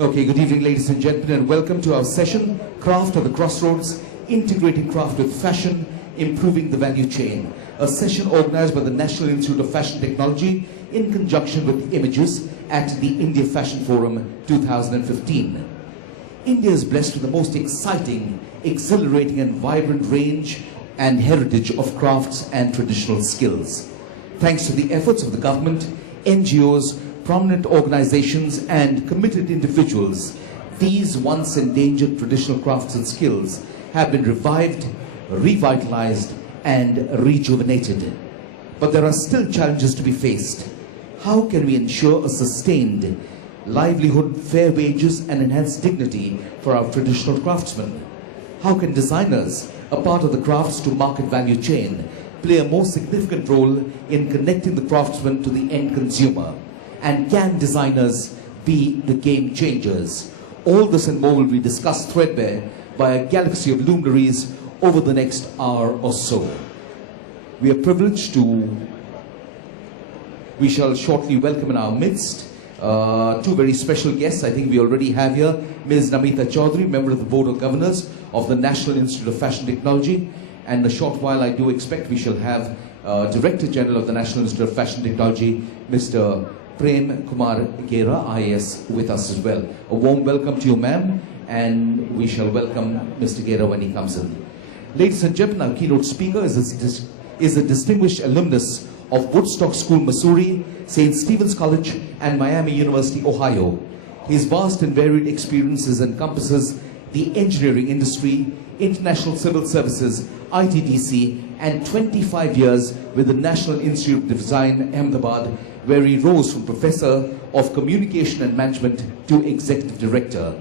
Okay, good evening, ladies and gentlemen, and welcome to our session, Craft at the Crossroads, Integrating Craft with Fashion, Improving the Value Chain. A session organized by the National Institute of Fashion Technology in conjunction with Images at the India Fashion Forum 2015. India is blessed with the most exciting, exhilarating and vibrant range and heritage of crafts and traditional skills. Thanks to the efforts of the government, NGOs, prominent organizations and committed individuals, these once endangered traditional crafts and skills have been revived, revitalized and rejuvenated. But there are still challenges to be faced. How can we ensure a sustained livelihood, fair wages and enhanced dignity for our traditional craftsmen? How can designers, a part of the crafts to market value chain, play a more significant role in connecting the craftsman to the end consumer? And can designers be the game changers? All this and more will be discussed threadbare by a galaxy of luminaries over the next hour or so. We are privileged we shall shortly welcome in our midst two very special guests. I think we already have here Ms. Namita Chaudhary, member of the Board of Governors of the National Institute of Fashion Technology. And in a short while, I do expect we shall have Director General of the National Institute of Fashion Technology, Mr. Prem Kumar Gera, IAS, with us as well. A warm welcome to you, ma'am, and we shall welcome Mr. Gera when he comes in. Ladies and gentlemen, our keynote speaker is a distinguished alumnus of Woodstock School, Missouri, St. Stephen's College, and Miami University, Ohio. His vast and varied experiences encompasses the engineering industry, international civil services, ITDC, and 25 years with the National Institute of Design, Ahmedabad, where he rose from Professor of Communication and Management to Executive Director.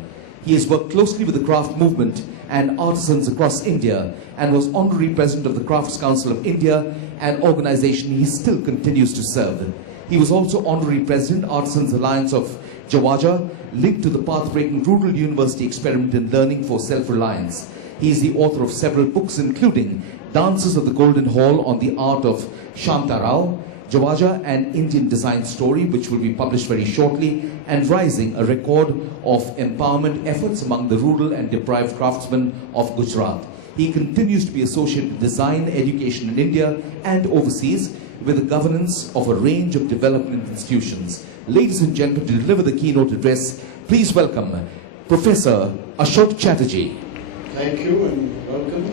He has worked closely with the craft movement and artisans across India and was Honorary President of the Crafts Council of India, an organization he still continues to serve. He was also Honorary President, Artisans Alliance of Jawaja, linked to the path-breaking Rural University Experiment in Learning for Self-Reliance. He is the author of several books, including Dances of the Golden Hall on the Art of Shanta Rao, Jawaja, an Indian Design Story, which will be published very shortly, and Rising, a record of empowerment efforts among the rural and deprived craftsmen of Gujarat. He continues to be associated with design education in India and overseas with the governance of a range of development institutions. Ladies and gentlemen, to deliver the keynote address, please welcome Professor Ashok Chatterjee. Thank you and welcome.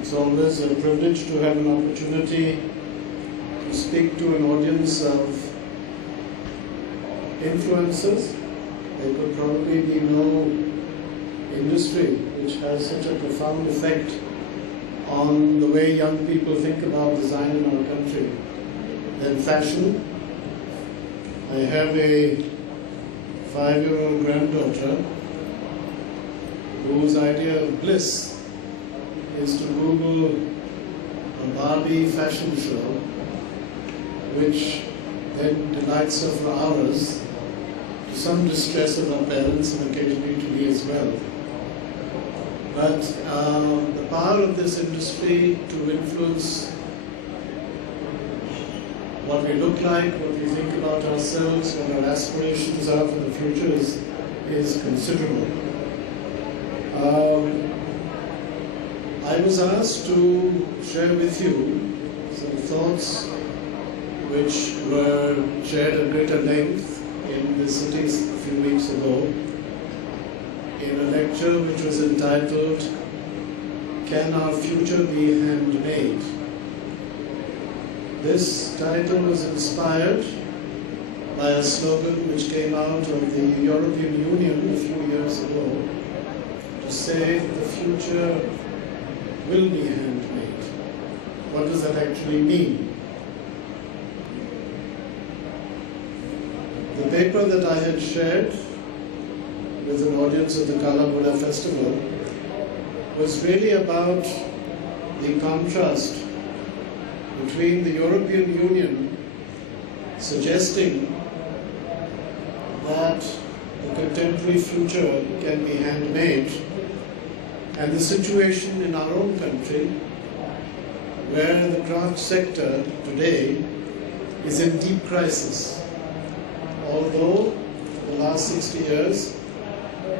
It's always a privilege to have an opportunity to speak to an audience of influencers. There could probably be no industry which has such a profound effect on the way young people think about design in our country than fashion. I have a 5-year-old granddaughter whose idea of bliss is to Google a Barbie fashion show, which then delights her for hours, to some distress of our parents and occasionally to me as well. But the power of this industry to influence what we look like, what we think about ourselves, what our aspirations are for the future is considerable. I was asked to share with you some thoughts which were shared at greater length in the cities a few weeks ago in a lecture which was entitled, Can Our Future Be Handmade? This title was inspired by a slogan which came out of the European Union a few years ago to say the future will be handmade. What does that actually mean? The paper that I had shared with an audience at the Kala Buddha Festival was really about the contrast between the European Union suggesting that the contemporary future can be handmade and the situation in our own country where the craft sector today is in deep crisis. Although the last 60 years,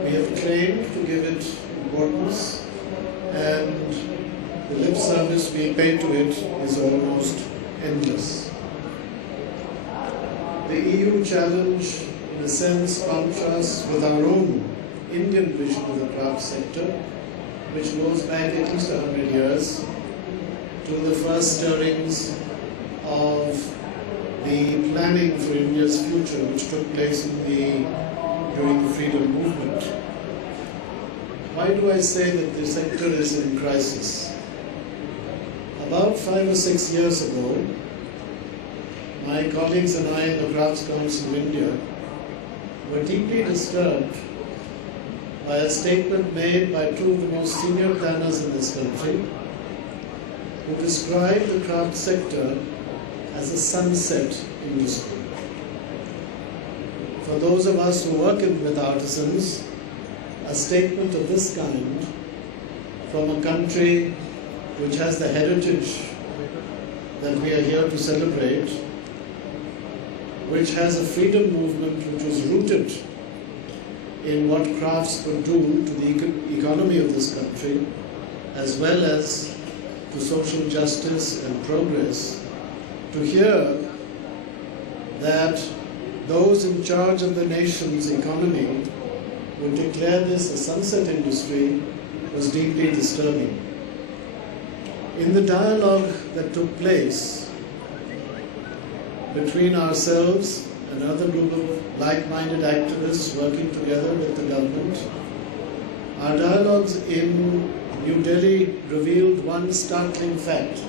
we have claimed to give it importance, and the lip service we pay to it is almost endless. The EU challenge, in a sense, contrasts with our own Indian vision of the craft sector, which goes back at least 100 years to the first stirrings of the planning for India's future, which took place during the freedom movement. Why do I say that the sector is in crisis? About 5 or 6 years ago, my colleagues and I in the Crafts Council of India were deeply disturbed by a statement made by two of the most senior planners in this country, who described the craft sector as a sunset industry. For those of us who work with artisans, a statement of this kind from a country which has the heritage that we are here to celebrate, which has a freedom movement which was rooted in what crafts could do to the economy of this country, as well as to social justice and progress, to hear that those in charge of the nation's economy would declare this a sunset industry was deeply disturbing. In the dialogue that took place between ourselves and other group of like-minded activists working together with the government, our dialogues in New Delhi revealed one startling fact,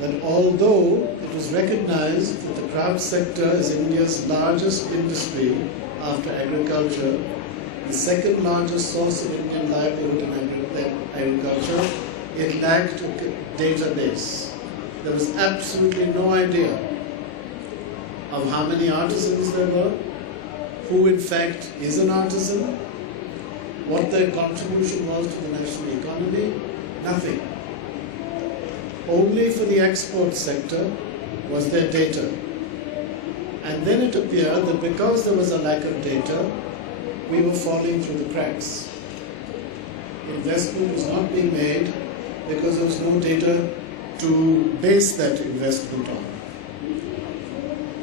that although it was recognized that the craft sector is India's largest industry after agriculture, the second largest source of Indian livelihood in agriculture, it lacked a database. There was absolutely no idea of how many artisans there were, who in fact is an artisan, what their contribution was to the national economy, nothing. Only for the export sector was there data. And then it appeared that because there was a lack of data, we were falling through the cracks. Investment was not being made because there was no data to base that investment on.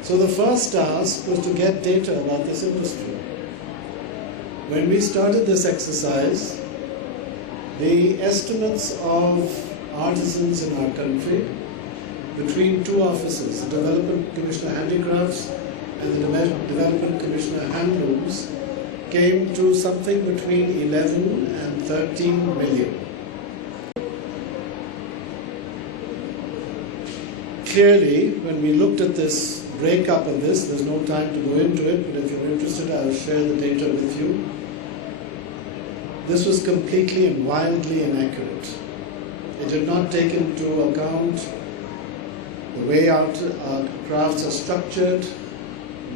So the first task was to get data about this industry. When we started this exercise, the estimates of artisans in our country between two offices, the Development Commissioner Handicrafts and the Development Commissioner Handlooms, came to something between 11 and 13 million. Clearly, when we looked at this breakup of this, there's no time to go into it, but if you're interested, I'll share the data with you. This was completely and wildly inaccurate. It did not take into account the way our crafts are structured,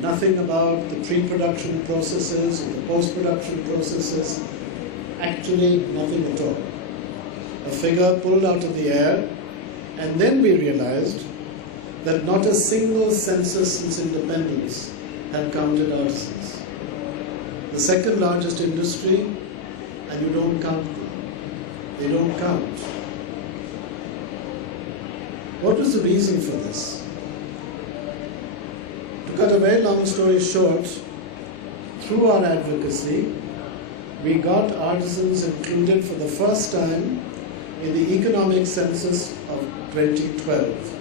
nothing about the pre-production processes or the post-production processes, actually nothing at all. A figure pulled out of the air, and then we realized that not a single census since independence had counted artisans. The second largest industry, and you don't count them. They don't count. What was the reason for this? To cut a very long story short, through our advocacy, we got artisans included for the first time in the economic census of 2012.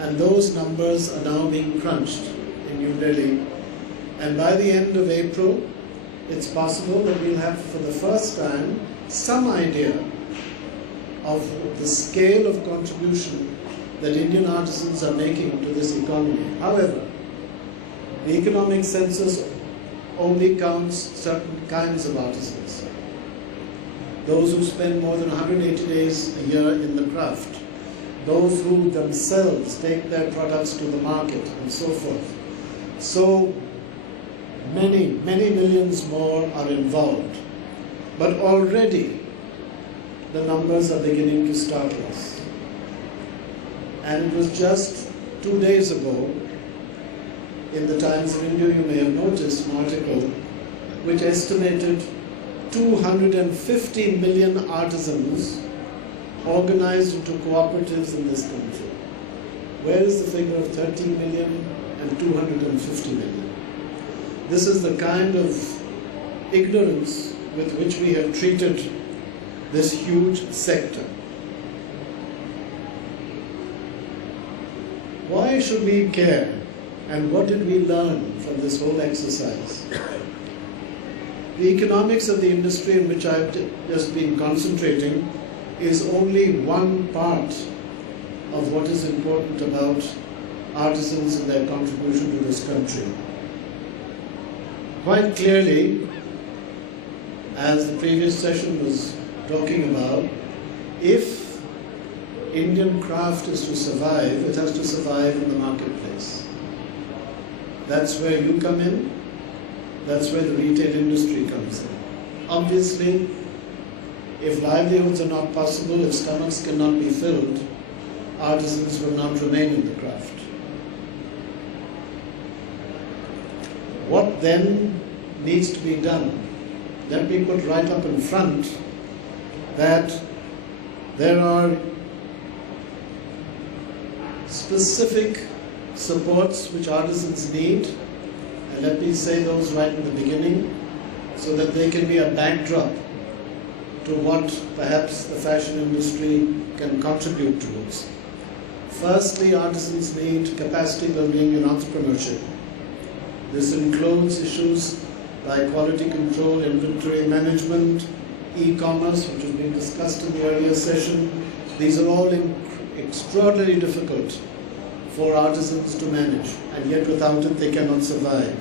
And those numbers are now being crunched in New Delhi. And by the end of April, it's possible that we'll have for the first time some idea of the scale of contribution that Indian artisans are making to this economy. However, the economic census only counts certain kinds of artisans. Those who spend more than 180 days a year in the craft, those who themselves take their products to the market, and so forth. So many, many millions more are involved. But already the numbers are beginning to startle us. And it was just 2 days ago in the Times of India, you may have noticed an article which estimated 250 million artisans organized into cooperatives in this country. Where is the figure of 30 million and 250 million? This is the kind of ignorance with which we have treated this huge sector. Why should we care? And what did we learn from this whole exercise? The economics of the industry in which I've just been concentrating is only one part of what is important about artisans and their contribution to this country. Quite clearly, as the previous session was talking about, if Indian craft is to survive, it has to survive in the marketplace. That's where you come in, that's where the retail industry comes in. Obviously, if livelihoods are not possible, if stomachs cannot be filled, artisans will not remain in the craft. What then needs to be done? Let me put right up in front that there are specific supports which artisans need, and let me say those right in the beginning so that they can be a backdrop to what perhaps the fashion industry can contribute towards. Firstly, artisans need capacity building and entrepreneurship. This includes issues like quality control, inventory management, e-commerce, which has been discussed in the earlier session. These are all extraordinarily difficult for artisans to manage, and yet without it they cannot survive.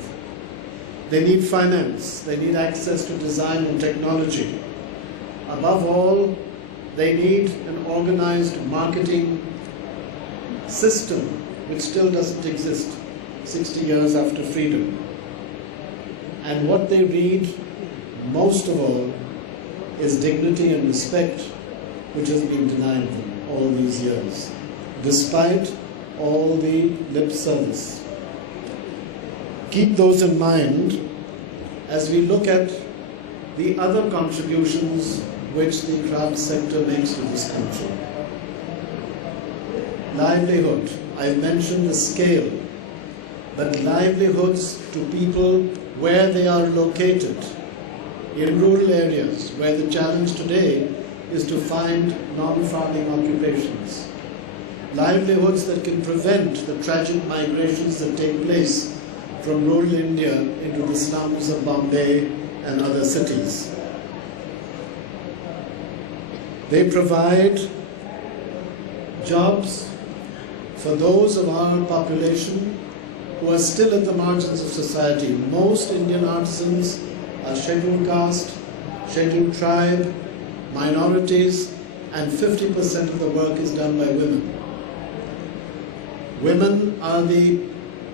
They need finance, they need access to design and technology. Above all, they need an organized marketing system which still doesn't exist 60 years after freedom. And what they need most of all is dignity and respect, which has been denied them all these years, despite all the lip service. Keep those in mind as we look at the other contributions which the craft sector makes to this country. Livelihood. I've mentioned the scale, but livelihoods to people where they are located, in rural areas, where the challenge today is to find non-farming occupations. Livelihoods that can prevent the tragic migrations that take place from rural India into the slums of Bombay and other cities. They provide jobs for those of our population who are still at the margins of society. Most Indian artisans are scheduled caste, scheduled tribe, minorities, and 50% of the work is done by women. Women are the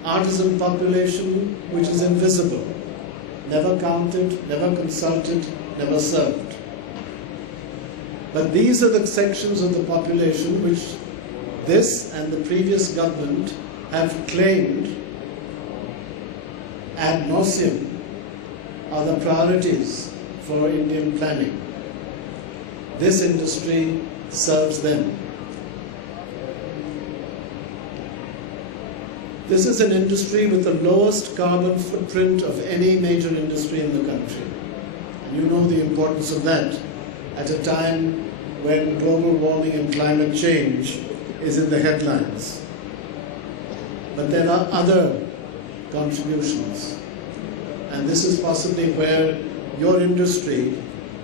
artisan population which is invisible, never counted, never consulted, never served. But these are the sections of the population which this and the previous government have claimed ad nauseum are the priorities for Indian planning. This industry serves them. This is an industry with the lowest carbon footprint of any major industry in the country. You know the importance of that at a time when global warming and climate change is in the headlines. But there are other contributions, and this is possibly where your industry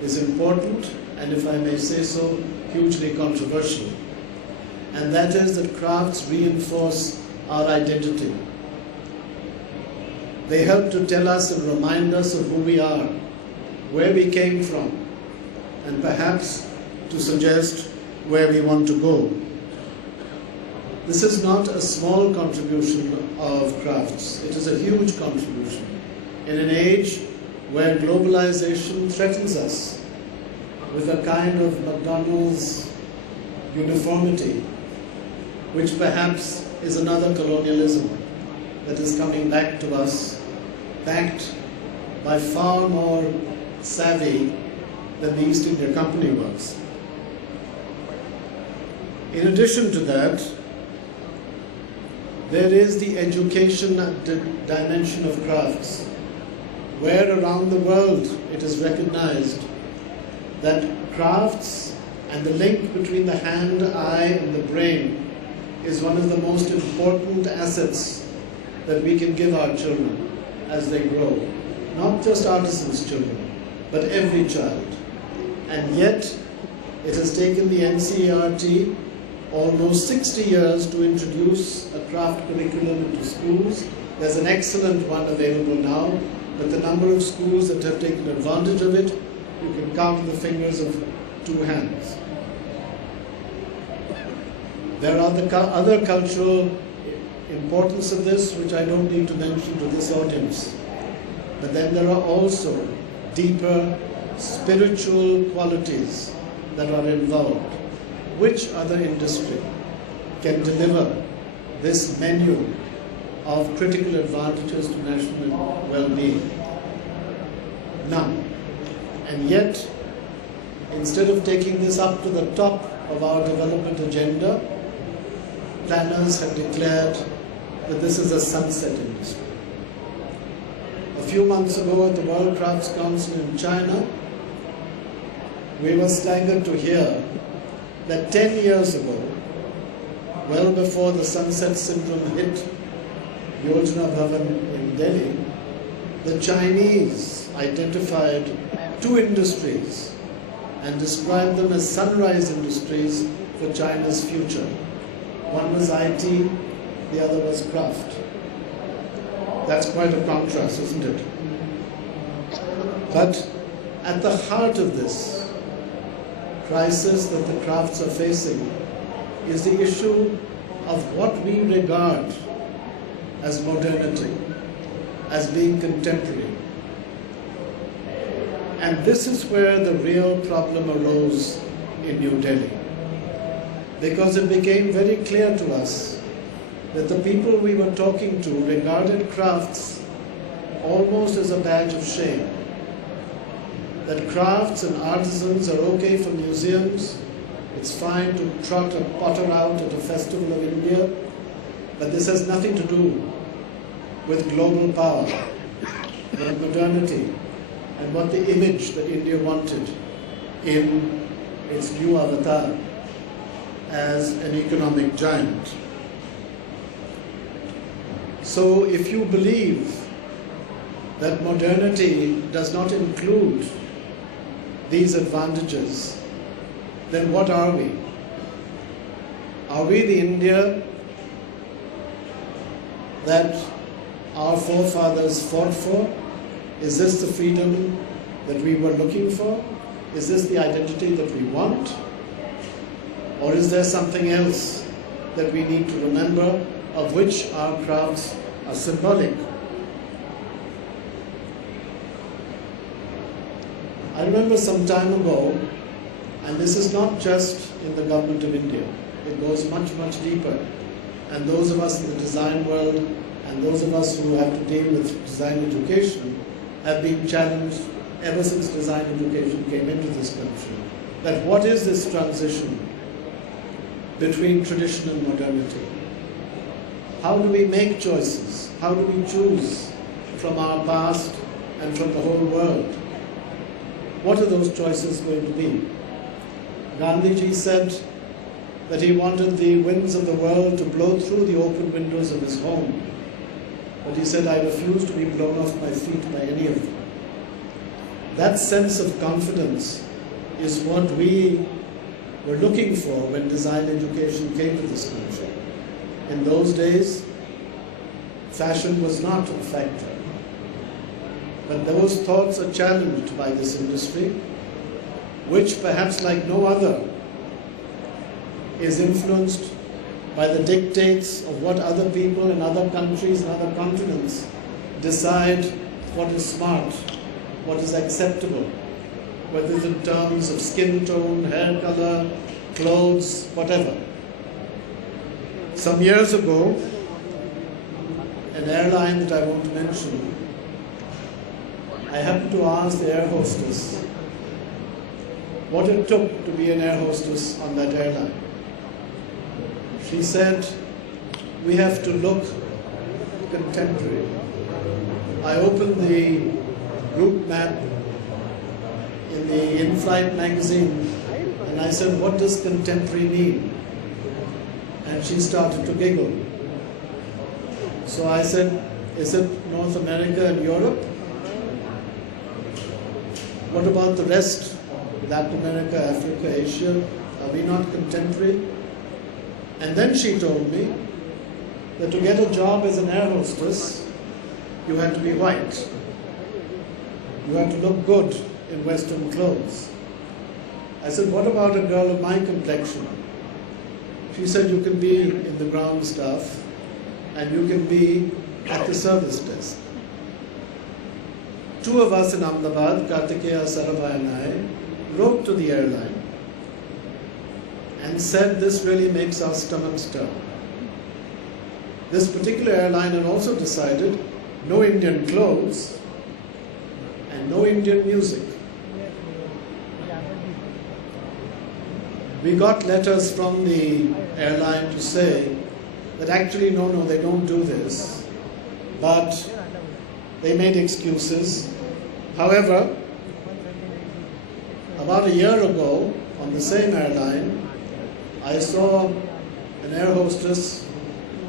is important and, if I may say so, hugely controversial. And that is that crafts reinforce our identity. They help to tell us and remind us of who we are, where we came from, and perhaps to suggest where we want to go. This is not a small contribution of crafts. It is a huge contribution in an age where globalization threatens us with a kind of McDonald's uniformity, which perhaps is another colonialism that is coming back to us, backed by far more savvy than the East India Company was. In addition to that, there is the education dimension of crafts, where around the world it is recognized that crafts and the link between the hand, eye and the brain is one of the most important assets that we can give our children as they grow. Not just artisans' children, but every child. And yet, it has taken the NCERT almost 60 years to introduce a craft curriculum into schools. There's an excellent one available now, but the number of schools that have taken advantage of it, you can count the fingers of two hands. There are the other cultural importance of this, which I don't need to mention to this audience. But then there are also deeper spiritual qualities that are involved. Which other industry can deliver this menu of critical advantages to national well-being? None. And yet, instead of taking this up to the top of our development agenda, planners have declared that this is a sunset industry. A few months ago at the World Crafts Council in China, we were staggered to hear that 10 years ago, well before the sunset syndrome hit Yojana Bhavan in Delhi, the Chinese identified two industries and described them as sunrise industries for China's future. One was IT, the other was craft. That's quite a contrast, isn't it? But at the heart of this crisis that the crafts are facing is the issue of what we regard as modernity, as being contemporary. And this is where the real problem arose in New Delhi. Because it became very clear to us that the people we were talking to regarded crafts almost as a badge of shame. That crafts and artisans are okay for museums, it's fine to trot a potter out at a festival of India, but this has nothing to do with global power, with modernity, and what the image that India wanted in its new avatar as an economic giant. So if you believe that modernity does not include these advantages, then what are we? Are we the India that our forefathers fought for? Is this the freedom that we were looking for? Is this the identity that we want? Or is there something else that we need to remember, of which our crafts are symbolic? I remember some time ago, and this is not just in the government of India, it goes much, much deeper. And those of us in the design world and those of us who have to deal with design education have been challenged ever since design education came into this country. That what is this transition between tradition and modernity? How do we make choices? How do we choose from our past and from the whole world? What are those choices going to be? Gandhiji said that he wanted the winds of the world to blow through the open windows of his home. But he said, I refuse to be blown off my feet by any of them. That sense of confidence is what we were looking for when design education came to this country. In those days, fashion was not a factor. But those thoughts are challenged by this industry, which perhaps like no other is influenced by the dictates of what other people in other countries and other continents decide what is smart, what is acceptable, whether it's in terms of skin tone, hair color, clothes, whatever. Some years ago, an airline that I won't mention, I happened to ask the air hostess what it took to be an air hostess on that airline. She said, we have to look contemporary. I opened the route map in the in-flight magazine and I said, what does contemporary mean? And she started to giggle. So I said, is it North America and Europe? What about the rest? Latin America, Africa, Asia? Are we not contemporary? And then she told me that to get a job as an air hostess, you had to be white. You had to look good in Western clothes. I said, what about a girl of my complexion? She said, you can be in the ground staff and you can be at the service desk. Two of us in Ahmedabad, Kartikeya, Sarabhai and I, wrote to the airline and said this really makes our stomachs turn. This particular airline had also decided no Indian clothes and no Indian music. We got letters from the airline to say that actually no, they don't do this, but they made excuses. However, about a year ago, on the same airline, I saw an air hostess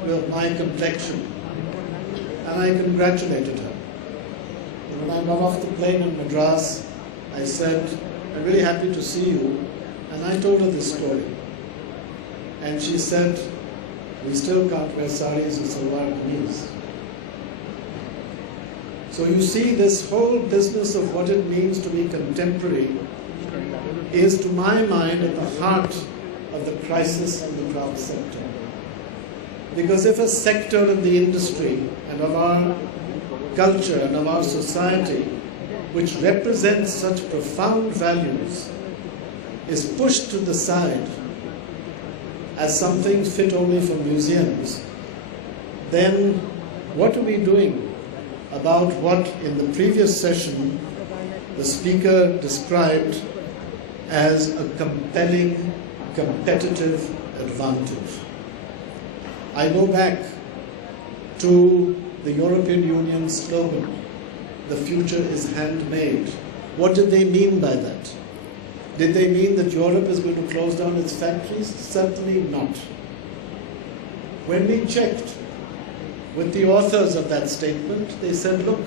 with my complexion, and I congratulated her. And when I got off the plane in Madras, I said, I'm really happy to see you, and I told her this story. And she said, we still can't wear saris or salwar kameez. So you see, this whole business of what it means to be contemporary is, to my mind, at the heart of the crisis in the craft sector. Because if a sector of the industry and of our culture and of our society, which represents such profound values, is pushed to the side as something fit only for museums, then what are we doing about what in the previous session the speaker described as a compelling competitive advantage? I go back to the European Union slogan, the future is handmade. What did they mean by that? Did they mean that Europe is going to close down its factories? Certainly not. When we checked with the authors of that statement, they said, look,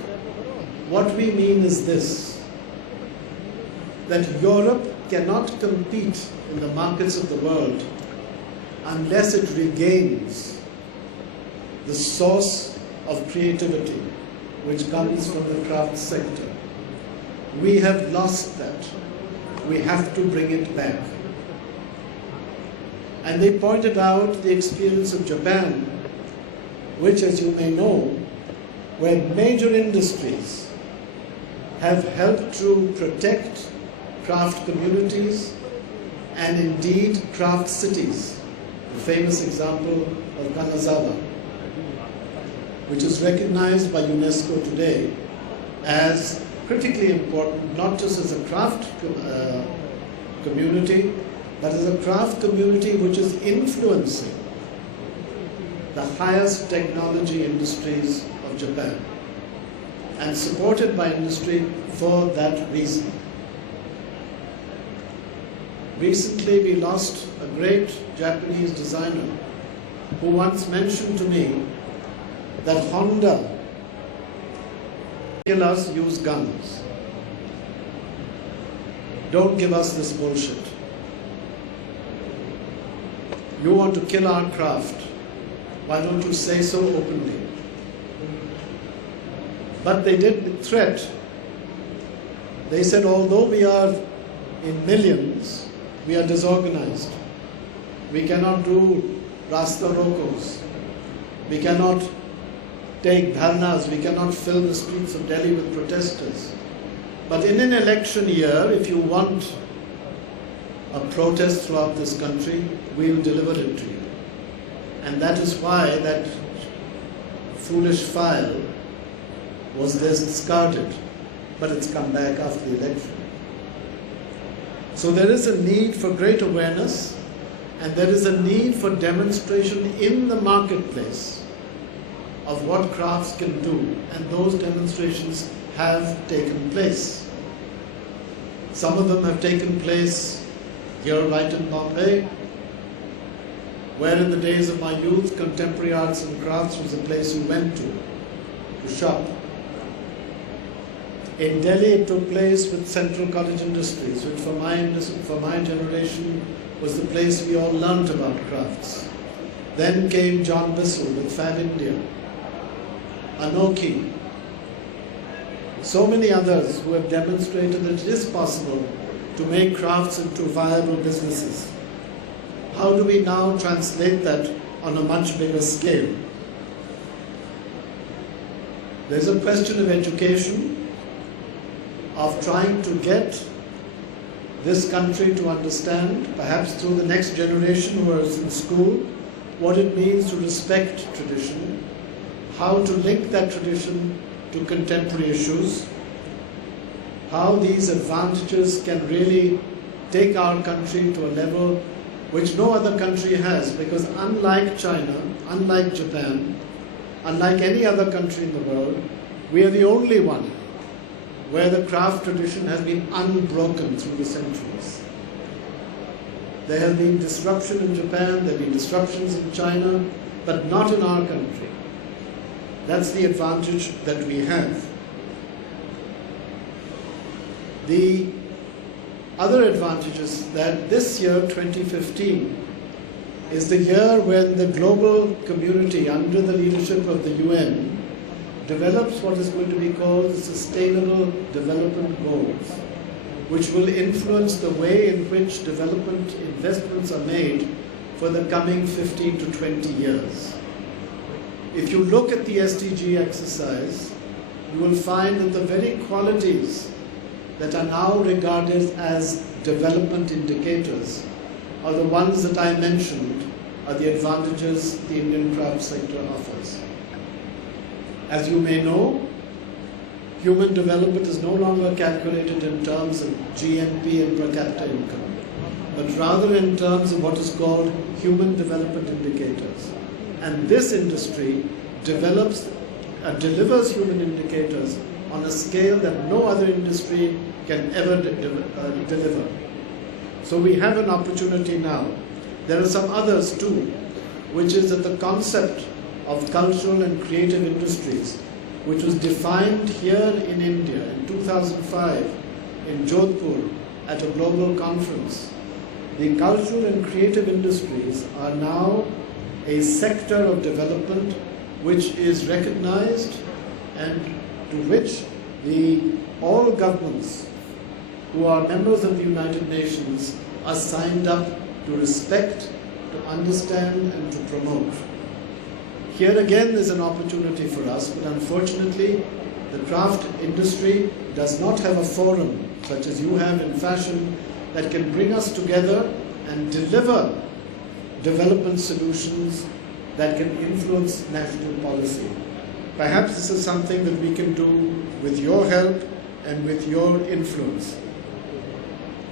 what we mean is this, that Europe cannot compete in the markets of the world unless it regains the source of creativity which comes from the craft sector. We have lost that. We have to bring it back. And they pointed out the experience of Japan, which, as you may know, where major industries have helped to protect craft communities and indeed craft cities. The famous example of Kanazawa, which is recognized by UNESCO today as critically important, not just as a craft community, but as a craft community which is influencing the highest technology industries of Japan and supported by industry for that reason. Recently we lost a great Japanese designer who once mentioned to me that Honda kill us, use guns. Don't give us this bullshit. You want to kill our craft. Why don't you say so openly? But they did threat. They said, although we are in millions, we are disorganized. We cannot do Rasta Rokos. We cannot take dharnas. We cannot fill the streets of Delhi with protesters. But in an election year, if you want a protest throughout this country, we'll deliver it to you. And that is why that foolish file was discarded, but it's come back after the election. So there is a need for great awareness, and there is a need for demonstration in the marketplace of what crafts can do, and those demonstrations have taken place. Some of them have taken place here right in Bombay, where in the days of my youth, contemporary arts and crafts was a place you went to shop. In Delhi, it took place with Central Cottage Industries, which for my generation was the place we all learnt about crafts. Then came John Bissell with Fab India, Anoki, so many others who have demonstrated that it is possible to make crafts into viable businesses. How do we now translate that on a much bigger scale? There's a question of education, of trying to get this country to understand, perhaps through the next generation who are in school, what it means to respect tradition, how to link that tradition to contemporary issues, how these advantages can really take our country to a level which no other country has, because unlike China, unlike Japan, unlike any other country in the world, we are the only one where the craft tradition has been unbroken through the centuries. There have been disruption in Japan, there have been disruptions in China, but not in our country. That's the advantage that we have. The other advantage is that this year, 2015, is the year when the global community, under the leadership of the UN, develops what is going to be called the Sustainable Development Goals, which will influence the way in which development investments are made for the coming 15 to 20 years. If you look at the SDG exercise, you will find that the very qualities that are now regarded as development indicators are the ones that I mentioned are the advantages the Indian craft sector offers. As you may know, human development is no longer calculated in terms of GNP and per capita income, but rather in terms of what is called human development indicators. And this industry delivers human indicators on a scale that no other industry can ever deliver. So we have an opportunity now. There are some others too, which is that the concept of cultural and creative industries, which was defined here in India in 2005 in Jodhpur at a global conference. The cultural and creative industries are now a sector of development which is recognized and to which all governments who are members of the United Nations are signed up to respect, to understand and to promote. Here again is an opportunity for us, but unfortunately the craft industry does not have a forum such as you have in fashion that can bring us together and deliver development solutions that can influence national policy. Perhaps this is something that we can do with your help and with your influence.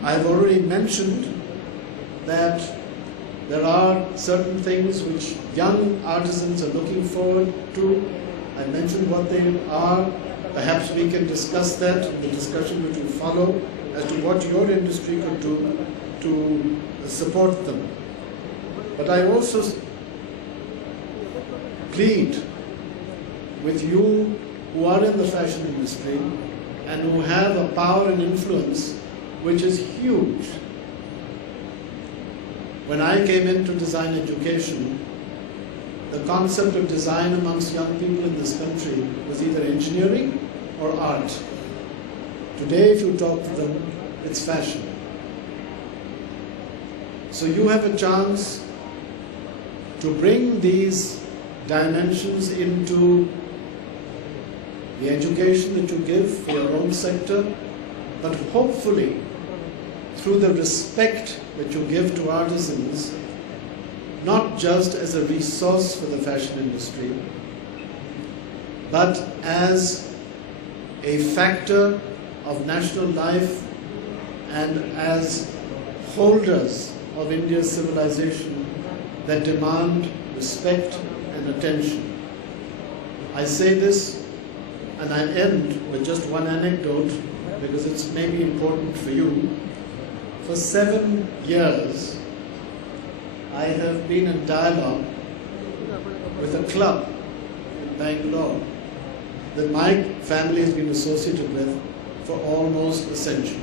I've already mentioned that there are certain things which young artisans are looking forward to. I mentioned what they are. Perhaps we can discuss that in the discussion which will follow as to what your industry could do to support them. But I also plead with you who are in the fashion industry and who have a power and influence which is huge. When I came into design education, the concept of design amongst young people in this country was either engineering or art. Today, if you talk to them, it's fashion. So you have a chance to bring these dimensions into the education that you give for your own sector, but hopefully through the respect that you give to artisans, not just as a resource for the fashion industry, but as a factor of national life and as holders of India's civilization that demand respect and attention. I say this and I end with just one anecdote because it's maybe important for you. For 7 years, I have been in dialogue with a club in Bangalore that my family has been associated with for almost a century.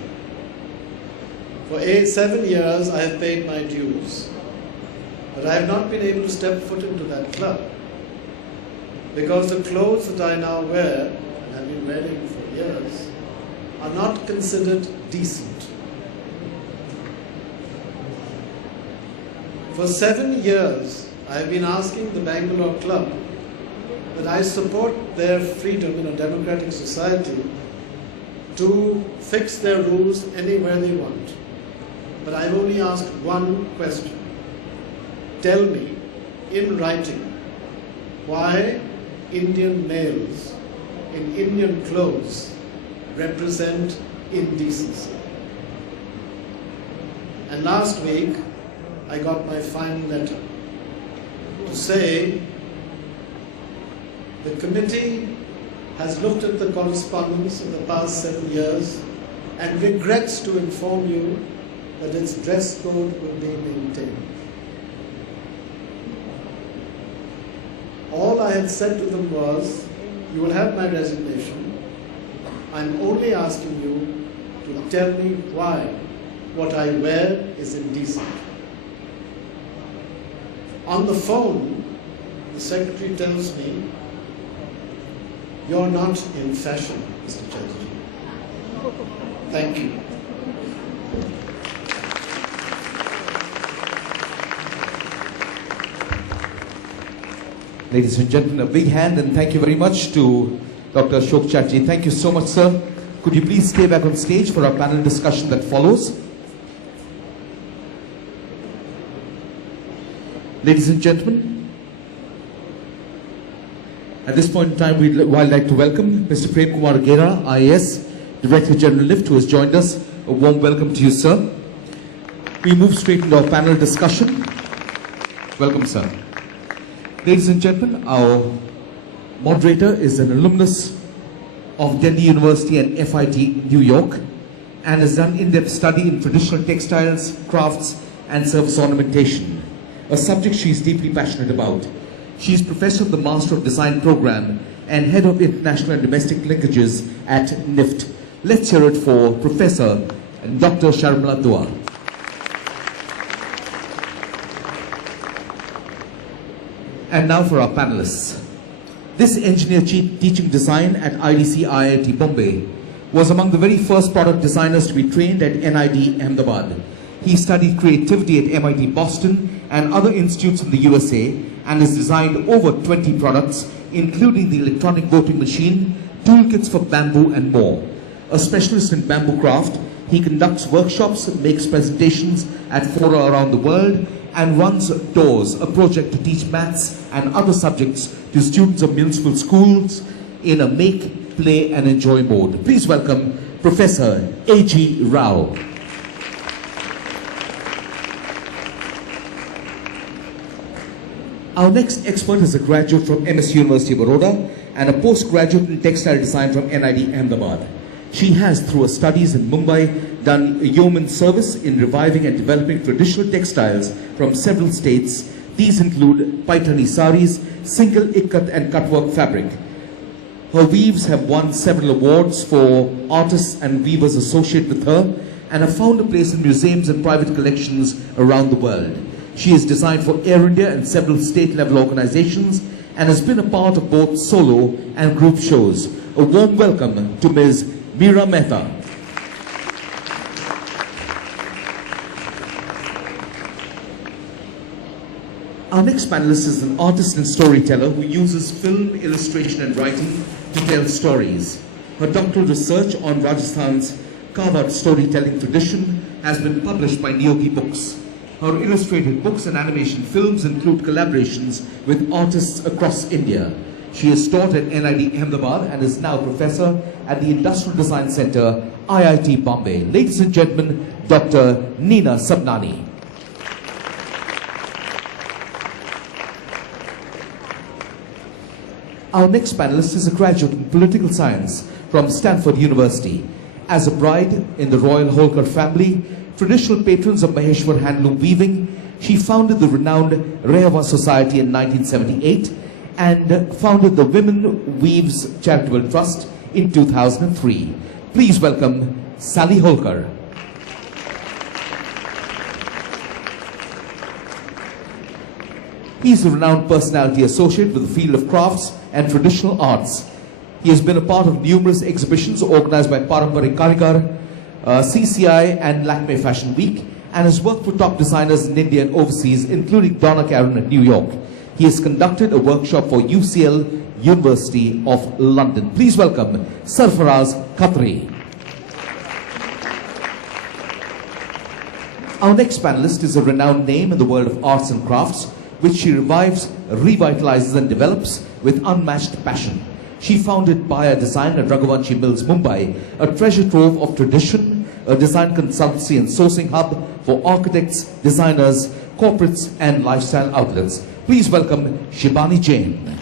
For 7 years, I have paid my dues, but I have not been able to step foot into that club because the clothes that I now wear, and have been wearing for years, are not considered decent. For 7 years, I have been asking the Bangalore Club that I support their freedom in a democratic society to fix their rules anywhere they want. But I've only asked one question. Tell me, in writing, why Indian males in Indian clothes represent indecency. And last week, I got my final letter to say the committee has looked at the correspondence of the past 7 years and regrets to inform you that its dress code will be maintained. All I had said to them was, you will have my resignation. I'm only asking you to tell me why what I wear is indecent. On the phone, the secretary tells me, you're not in fashion, Mr. Chatterjee. Thank you. Ladies and gentlemen, a big hand and thank you very much to Dr. Ashok Chatterjee. Thank you so much, sir. Could you please stay back on stage for our panel discussion that follows? Ladies and gentlemen, at this point in time, we'd like to welcome Mr. Prem Kumar Gera, IAS, Director General LIFT, who has joined us. A warm welcome to you, sir. We move straight into our panel discussion. Welcome, sir. Ladies and gentlemen, our moderator is an alumnus of Delhi University and FIT, New York, and has done in-depth study in traditional textiles, crafts, and service ornamentation, a subject she is deeply passionate about. She is professor of the Master of Design program and head of international and domestic linkages at NIFT. Let's hear it for Professor Dr. Sharmila Dua. And now for our panelists. This engineer teaching design at IDC IIT Bombay was among the very first product designers to be trained at NID Ahmedabad. He studied creativity at MIT Boston and other institutes in the USA and has designed over 20 products, including the electronic voting machine, toolkits for bamboo and more. A specialist in bamboo craft, he conducts workshops, makes presentations at fora around the world, and runs Doors, a project to teach maths and other subjects to students of municipal schools in a make, play and enjoy mode. Please welcome Professor A.G. Rao. Our next expert is a graduate from MS University of Baroda and a postgraduate in textile design from NID Ahmedabad. She has, through her studies in Mumbai, done yeoman service in reviving and developing traditional textiles from several states. These include Paithani saris, single ikat and cutwork fabric. Her weaves have won several awards for artists and weavers associated with her and have found a place in museums and private collections around the world. She has designed for Air India and several state-level organizations and has been a part of both solo and group shows. A warm welcome to Ms. Meera Mehta. Our next panelist is an artist and storyteller who uses film, illustration and writing to tell stories. Her doctoral research on Rajasthan's Kawat storytelling tradition has been published by Niyogi Books. Her illustrated books and animation films include collaborations with artists across India. She has taught at NID Ahmedabad and is now professor at the Industrial Design Center, IIT Bombay. Ladies and gentlemen, Dr. Nina Sabnani. Our next panelist is a graduate in political science from Stanford University. As a bride in the Royal Holkar family, traditional patrons of Maheshwar handloom weaving, she founded the renowned Rehwa Society in 1978 and founded the Women Weaves Charitable Trust in 2003. Please welcome Sally Holkar. He is a renowned personality associated with the field of crafts and traditional arts. He has been a part of numerous exhibitions organized by Paramparik Karigar, CCI and Lakme Fashion Week, and has worked for top designers in India and overseas, including Donna Karan at New York. He has conducted a workshop for UCL University of London. Please welcome Sarfaraz Khatri. Our next panelist is a renowned name in the world of arts and crafts, which she revives, revitalizes and develops with unmatched passion. She founded Baya Design at Raghuvanshi Mills, Mumbai, a treasure trove of tradition, a design consultancy and sourcing hub for architects, designers, corporates and lifestyle outlets. Please welcome Shibani Jain.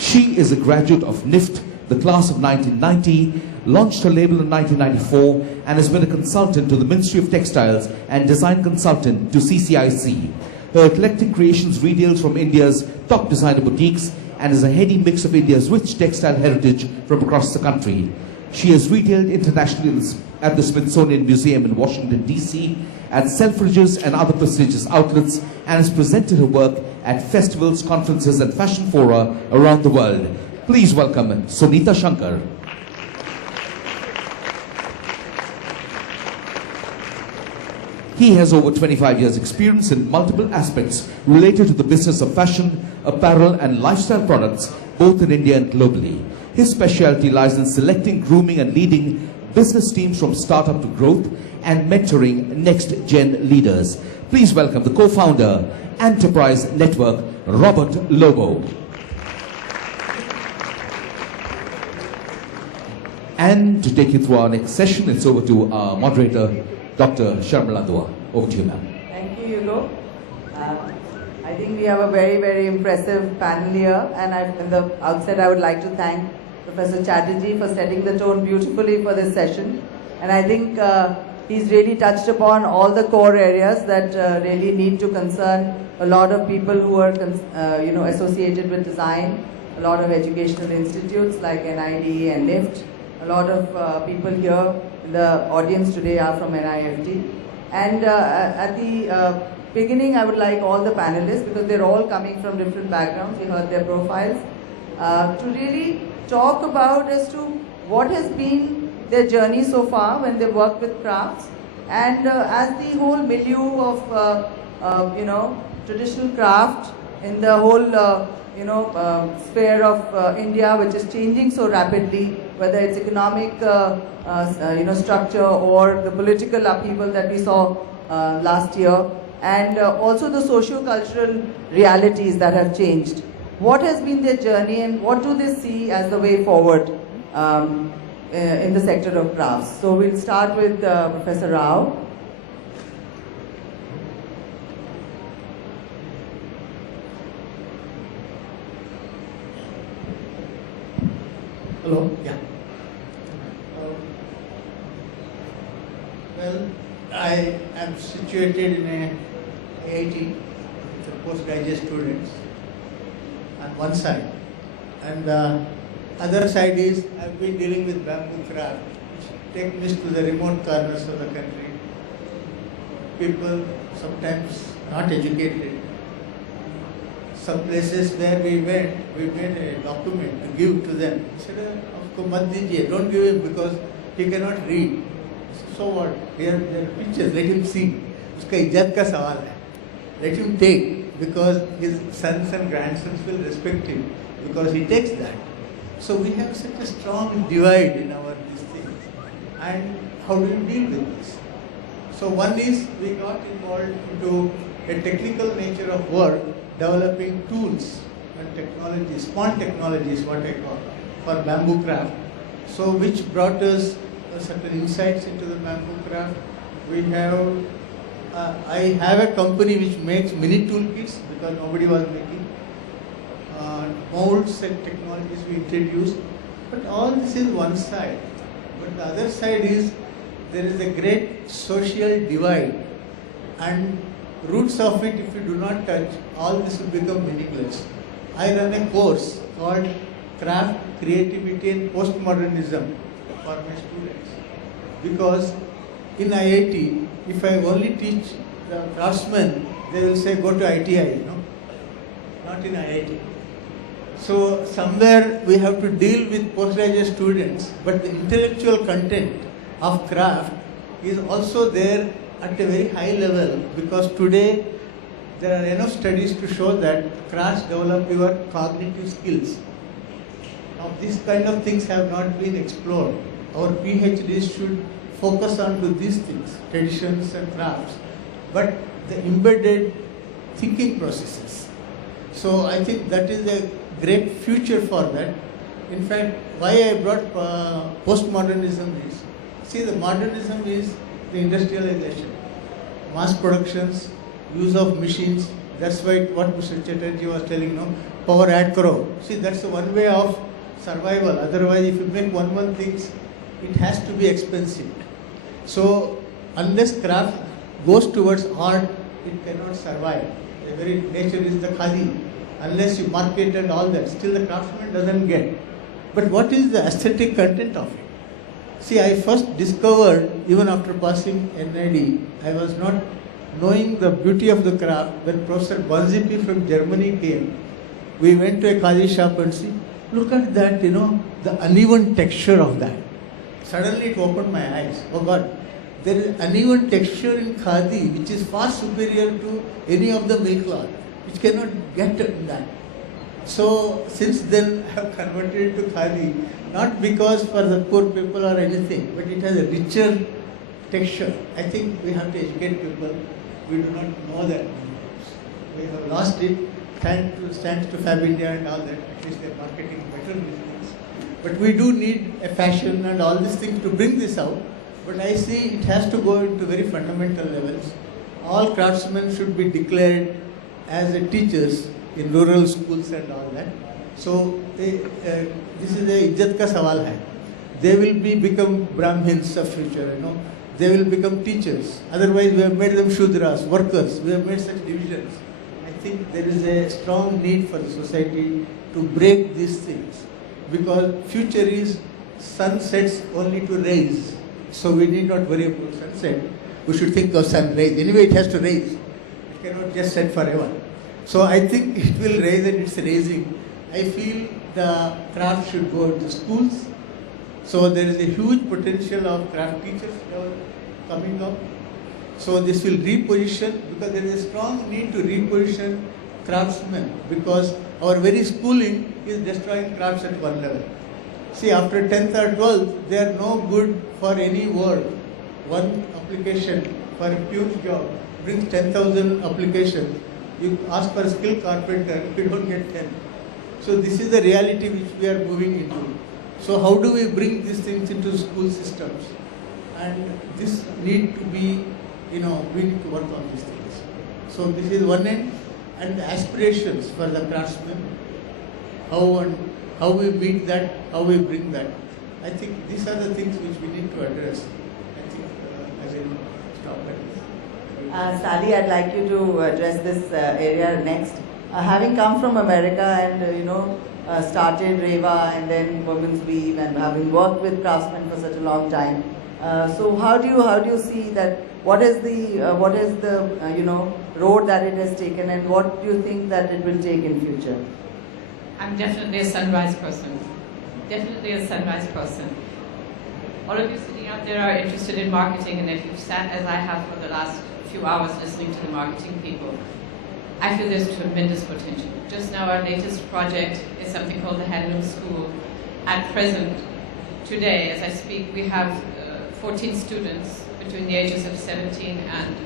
She is a graduate of NIFT, the class of 1990, launched her label in 1994 and has been a consultant to the Ministry of Textiles and design consultant to CCIC. Her eclectic creations retails from India's top designer boutiques and is a heady mix of India's rich textile heritage from across the country. She has retailed internationally at the Smithsonian Museum in Washington, D.C., at Selfridges and other prestigious outlets, and has presented her work at festivals, conferences and fashion fora around the world. Please welcome Sunita Shankar. He has over 25 years experience in multiple aspects related to the business of fashion, apparel and lifestyle products, both in India and globally. His specialty lies in selecting, grooming and leading business teams from startup to growth and mentoring next-gen leaders. Please welcome the co-founder, Enterprise Network, Robert Lobo. And to take you through our next session, it's over to our moderator, Dr. Sharmila Dua. Over to you, ma'am. Thank you, Hugo. I think we have a very, very impressive panel here, and in the outset I would like to thank Professor Chatterjee for setting the tone beautifully for this session. And I think he's really touched upon all the core areas that really need to concern a lot of people who are associated with design, a lot of educational institutes like NID and NIFT. A lot of people here in the audience today are from NIFT. And at the beginning, I would like all the panelists, because they're all coming from different backgrounds, we heard their profiles, to really talk about as to what has been their journey so far when they work with crafts, and as the whole milieu of traditional craft in the whole sphere of India, which is changing so rapidly, whether it's economic structure or the political upheaval that we saw last year, and also the socio-cultural realities that have changed. What has been their journey and what do they see as the way forward in the sector of crafts? So we'll start with Professor Rao. Hello? Yeah. Well, I am situated in a IIT for postgraduate students on one side, and the other side is I've been dealing with bamboo craft, which take me to the remote corners of the country. People sometimes not educated. Some places where we went, we made a document to give to them. I said, "Mat dijiye, don't give him because he cannot read." So what? Here there are pictures, let him see. Uska izzat ka sawal hai. Let him take, because his sons and grandsons will respect him because he takes that. So we have such a strong divide in our these things. And how do you deal with this? So one is we got involved into a technical nature of work, developing tools and technologies, small technologies, what I call, for bamboo craft. So which brought us certain insights into the bamboo craft. We have, I have a company which makes mini toolkits because nobody was making. Molds and technologies we introduced. But all this is one side. But the other side is there is a great social divide, and roots of it, if you do not touch, all this will become meaningless. I run a course called Craft, Creativity and Postmodernism for my students. Because in IIT, if I only teach the craftsmen, they will say go to ITI, not in IIT. So somewhere we have to deal with postgraduate students, but the intellectual content of craft is also there at a very high level, because today there are enough studies to show that crafts develop your cognitive skills. Now these kind of things have not been explored. Our PhDs should focus on to these things, traditions and crafts, but the embedded thinking processes. So I think that is a great future for that. In fact, why I brought postmodernism is, see, the modernism is the industrialization, mass productions, use of machines. That's why what Mr. Chatterjee was telling, power ad crore. See, that's the one way of survival. Otherwise, if you make one things, it has to be expensive. So, unless craft goes towards art, it cannot survive. The very nature is the khadi. Unless you market and all that, still the craftsman doesn't get. But what is the aesthetic content of it? See, I first discovered, even after passing NID, I was not knowing the beauty of the craft when Professor Banzipi from Germany came. We went to a khadi shop and see, look at that, the uneven texture of that. Suddenly it opened my eyes. Oh God, there is uneven texture in khadi which is far superior to any of the milk cloth, which cannot get that. So since then I have converted to khadi, not because for the poor people or anything, but it has a richer texture. I think we have to educate people. We do not know that. We have lost it. Thanks to Fab India and all that. At least they are marketing better these things. But we do need a fashion and all these things to bring this out. But I see it has to go into very fundamental levels. All craftsmen should be declared as teachers in rural schools and all that. So this is a izzat ka sawal hai. They will become Brahmins of future, They will become teachers. Otherwise, we have made them Shudras, workers. We have made such divisions. I think there is a strong need for the society to break these things, because future is sun sets only to rise. So we need not worry about sunset. We should think of sunrise. Anyway, it has to rise. It cannot just set forever. So I think it will rise, and it's raising. I feel the craft should go to schools. So there is a huge potential of craft teachers coming up. So this will reposition, because there is a strong need to reposition craftsmen, because our very schooling is destroying crafts at one level. See, after 10th or 12th, they are no good for any work. One application for a huge job brings 10,000 applications. You ask for a skilled carpenter, you don't get 10. So this is the reality which we are moving into. So how do we bring these things into school systems? And this need to be, we need to work on these things. So this is one end, and the aspirations for the craftsmen, how we meet that, how we bring that. I think these are the things which we need to address. I think I will stop at this. Sally, I'd like you to address this area next. Having come from America and started Reva and then Women's Weave, and having worked with craftsmen for such a long time, so how do you see that? What is the road that it has taken, and what do you think that it will take in future? I'm definitely a sunrise person. Definitely a sunrise person. All of you sitting out there are interested in marketing, and if you've sat as I have for the last few hours listening to the marketing people, I feel there's tremendous potential. Just now our latest project is something called the Handloom School. At present, today, as I speak, we have 14 students between the ages of 17 and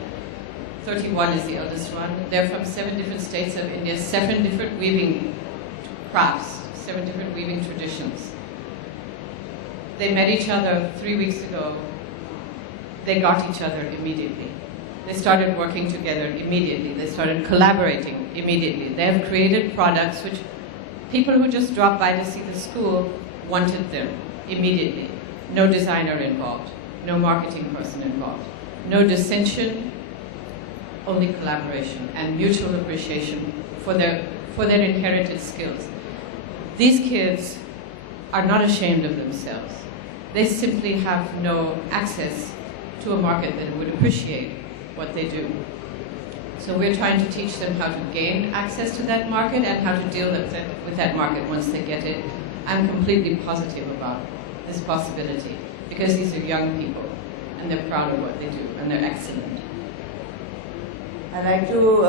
31 is the eldest one. They're from 7 different states of India, 7 different weaving crafts, 7 different weaving traditions. They met each other 3 weeks ago. They got each other immediately. They started working together immediately. They started collaborating immediately. They have created products which people who just dropped by to see the school wanted them immediately. No designer involved, no marketing person involved, no dissension, only collaboration and mutual appreciation for their inherited skills. These kids are not ashamed of themselves. They simply have no access to a market that would appreciate what they do. So we're trying to teach them how to gain access to that market and how to deal with that market once they get it. I'm completely positive about this possibility because these are young people and they're proud of what they do and they're excellent. I'd like to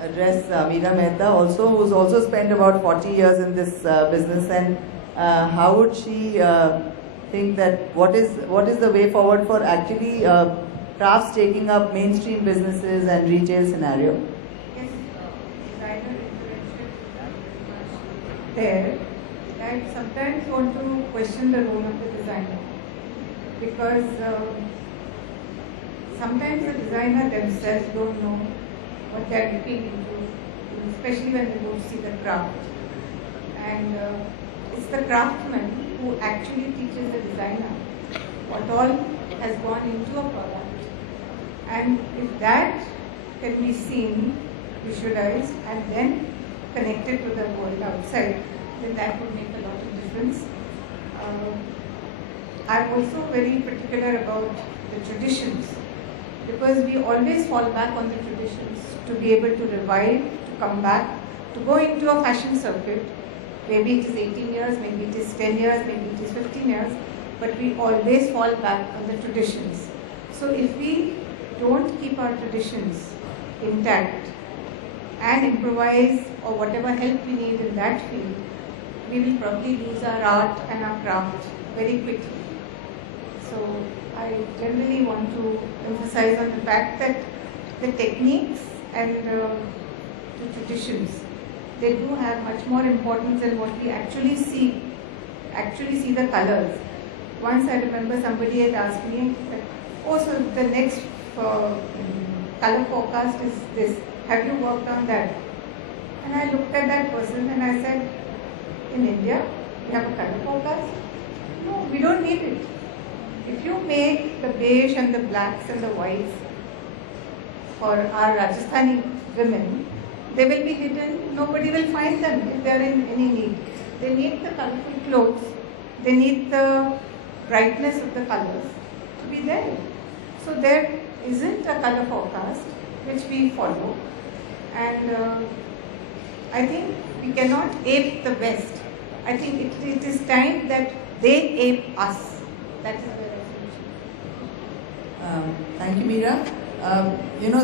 address Meera Mehta also, who's also spent about 40 years in this business, and how would she think that what is the way forward for actually crafts taking up mainstream businesses and retail scenario? Yes, designer interaction there. I sometimes want to question the role of the designer because sometimes the designer themselves don't know what they are looking into, especially when they don't see the craft. And it's the craftsman who actually teaches the designer what all has gone into a product. And if that can be seen, visualized, and then connected to the world outside, then that would make a lot of difference. I'm also very particular about the traditions, because we always fall back on the traditions to be able to revive, to come back, to go into a fashion circuit. Maybe it is 18 years, maybe it is 10 years, maybe it is 15 years, but we always fall back on the traditions. So if we don't keep our traditions intact and improvise or whatever help we need in that field, we will probably lose our art and our craft very quickly. So I generally want to emphasize on the fact that the techniques and the traditions, they do have much more importance than what we actually see the colors. Once I remember somebody had asked me, oh, so the next color forecast is this. Have you worked on that? And I looked at that person and I said, in India, we have a color forecast? No, we don't need it. If you make the beige and the blacks and the whites for our Rajasthani women, they will be hidden. Nobody will find them if they are in any need. They need the colorful clothes. They need the brightness of the colors to be there. So there isn't a color forecast which we follow. And I think we cannot ape the West. I think it is time that they ape us. That is where I finish. Thank you, Meera.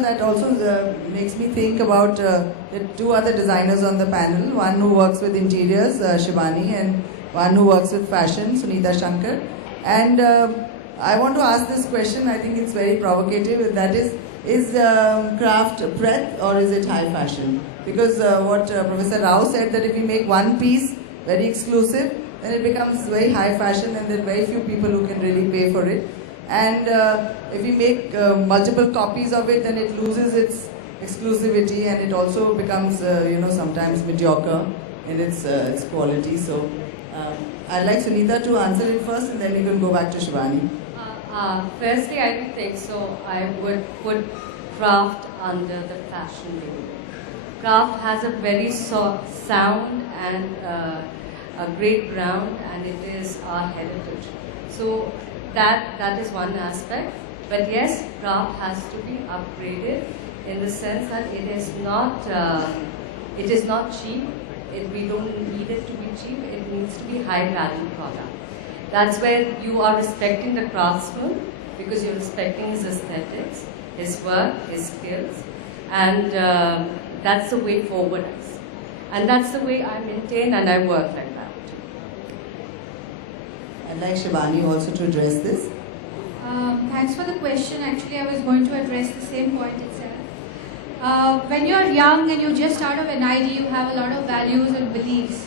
That also makes me think about the two other designers on the panel, one who works with interiors, Shivani, and one who works with fashion, Sunita Shankar. And I want to ask this question, I think it's very provocative, that is craft breadth or is it high fashion? Because what Professor Rao said, that if you make one piece very exclusive, then it becomes very high fashion and there are very few people who can really pay for it. And if you make multiple copies of it, then it loses its exclusivity and it also becomes, sometimes mediocre in its quality. So I'd like Sunita to answer it first and then we will go back to Shivani. Firstly, I don't think so. I would put craft under the fashion label. Craft has a very sound and a great ground, and it is our heritage. So that is one aspect. But yes, craft has to be upgraded in the sense that it is not cheap. We don't need it to be cheap. It needs to be high value product. That's where you are respecting the craftsman, because you're respecting his aesthetics, his work, his skills, and that's the way forward is. And that's the way I maintain and I work like that. I'd like Shivani also to address this. Thanks for the question. Actually, I was going to address the same point itself. when you're young and you just out of NID, you have a lot of values and beliefs.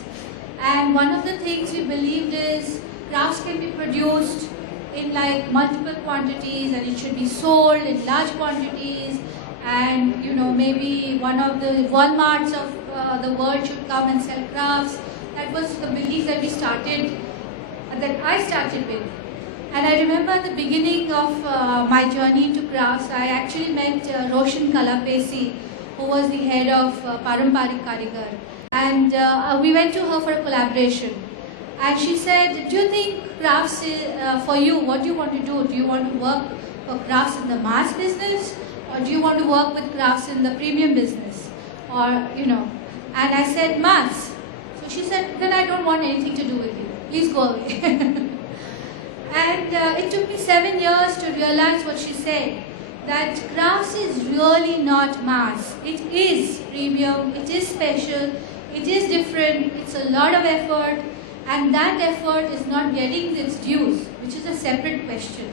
And one of the things we believed is crafts can be produced in like multiple quantities and it should be sold in large quantities, and maybe one of the Walmarts of the world should come and sell crafts. That was the belief that I started with. And I remember at the beginning of my journey into crafts, I actually met Roshan Kalapesi, who was the head of Paramparik Karigar. And we went to her for a collaboration. And she said, do you think crafts for you, what do you want to do? Do you want to work for crafts in the mass business? Or do you want to work with crafts in the premium business? And I said, mass. So she said, then I don't want anything to do with you. Please go away. And it took me 7 years to realize what she said, that crafts is really not mass. It is premium, it is special, it is different, it's a lot of effort, and that effort is not getting its dues, which is a separate question.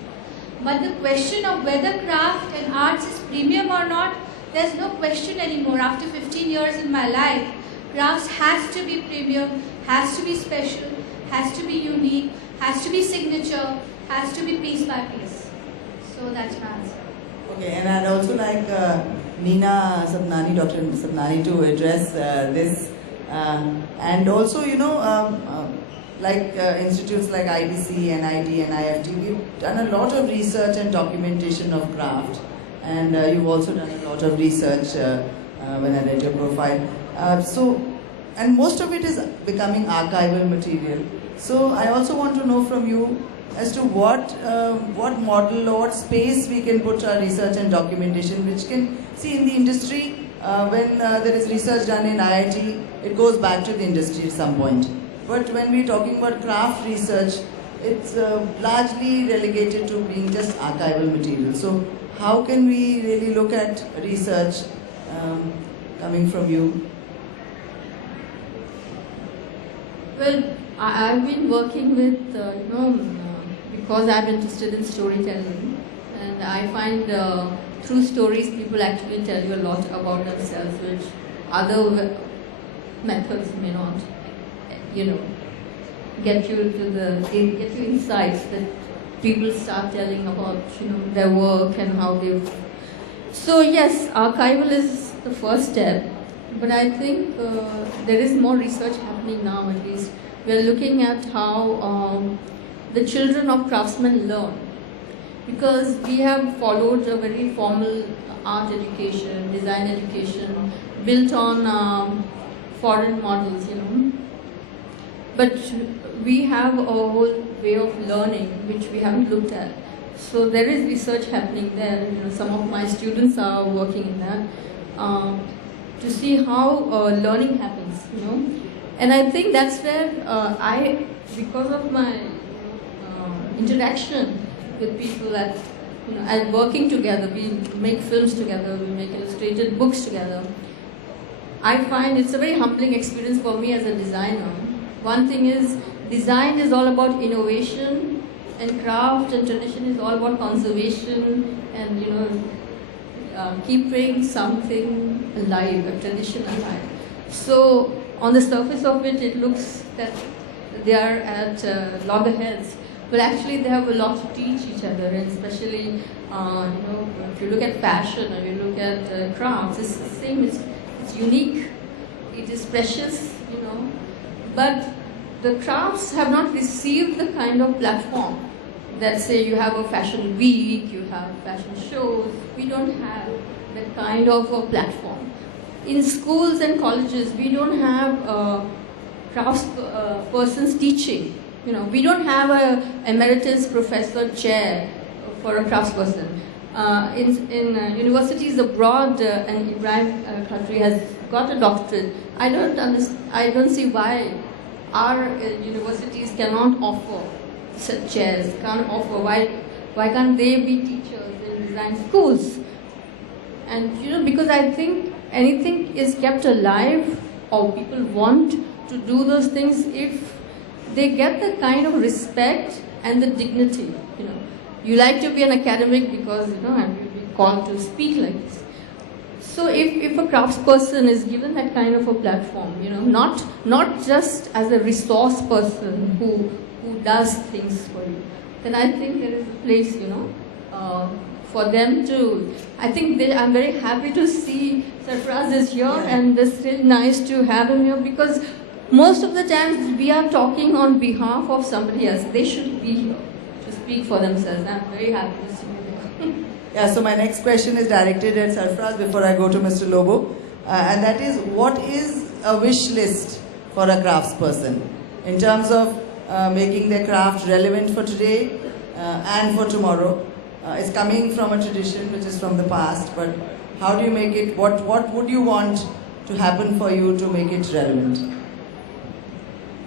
But the question of whether craft and arts is premium or not, there's no question anymore. After 15 years in my life, crafts has to be premium, has to be special, has to be unique, has to be signature, has to be piece by piece. So that's my answer. Okay, and I'd also like Neena Sabnani, Dr. Sabnani, to address this. And also, institutes like IDC, NID, and IFT, we've done a lot of research and documentation of craft. And you've also done a lot of research when I read your profile. And most of it is becoming archival material. So I also want to know from you as to what model or what space we can put our research and documentation, which can see in the industry, when there is research done in IIT, it goes back to the industry at some point. But when we're talking about craft research, it's largely relegated to being just archival material. So how can we really look at research coming from you? Well, I've been working with, because I'm interested in storytelling, and I find through stories people actually tell you a lot about themselves, which other methods may not, get you insights that people start telling about, their work and how they've. So yes, archival is the first step, but I think there is more research happening now. At least we are looking at how the children of craftsmen learn, because we have followed a very formal art education, design education, built on foreign models, but we have a whole way of learning which we haven't looked at. So there is research happening there. Some of my students are working in that to see how learning happens. And I think that's where because of my interaction with people and working together, we make films together, we make illustrated books together. I find it's a very humbling experience for me as a designer. One thing is, design is all about innovation, and craft and tradition is all about conservation and keeping something alive, a tradition alive. So on the surface of it, it looks that they are at loggerheads, but actually they have a lot to teach each other, and especially if you look at fashion or you look at crafts, it's the same. It's unique. It is precious, but the crafts have not received the kind of platform that, say, you have a fashion week, you have fashion shows. We don't have that kind of a platform. In schools and colleges, we don't have crafts persons teaching. We don't have a emeritus professor chair for a craftsperson. In universities abroad, and Ibrahim country has got a doctorate. I don't see why our universities cannot offer such chairs. Can't offer. Why can't they be teachers in design schools? And because I think anything is kept alive, or people want to do those things if they get the kind of respect and the dignity. You like to be an academic because I'm called to speak like this. So if a craftsperson is given that kind of a platform, you know, not just as a resource person who does things for you, then I think there is a place, you know, for them to. I think I'm very happy to see Sarfaraz is here, and it's really nice to have him here, because most of the times we are talking on behalf of somebody else. They should be here to speak for themselves. I'm very happy to see you here. Yeah, so my next question is directed at Sarfaraz before I go to Mr. Lobo. And that is, what is a wish list for a craftsperson in terms of making their craft relevant for today and for tomorrow? It's coming from a tradition which is from the past, but how do you make it, what would you want to happen for you to make it relevant?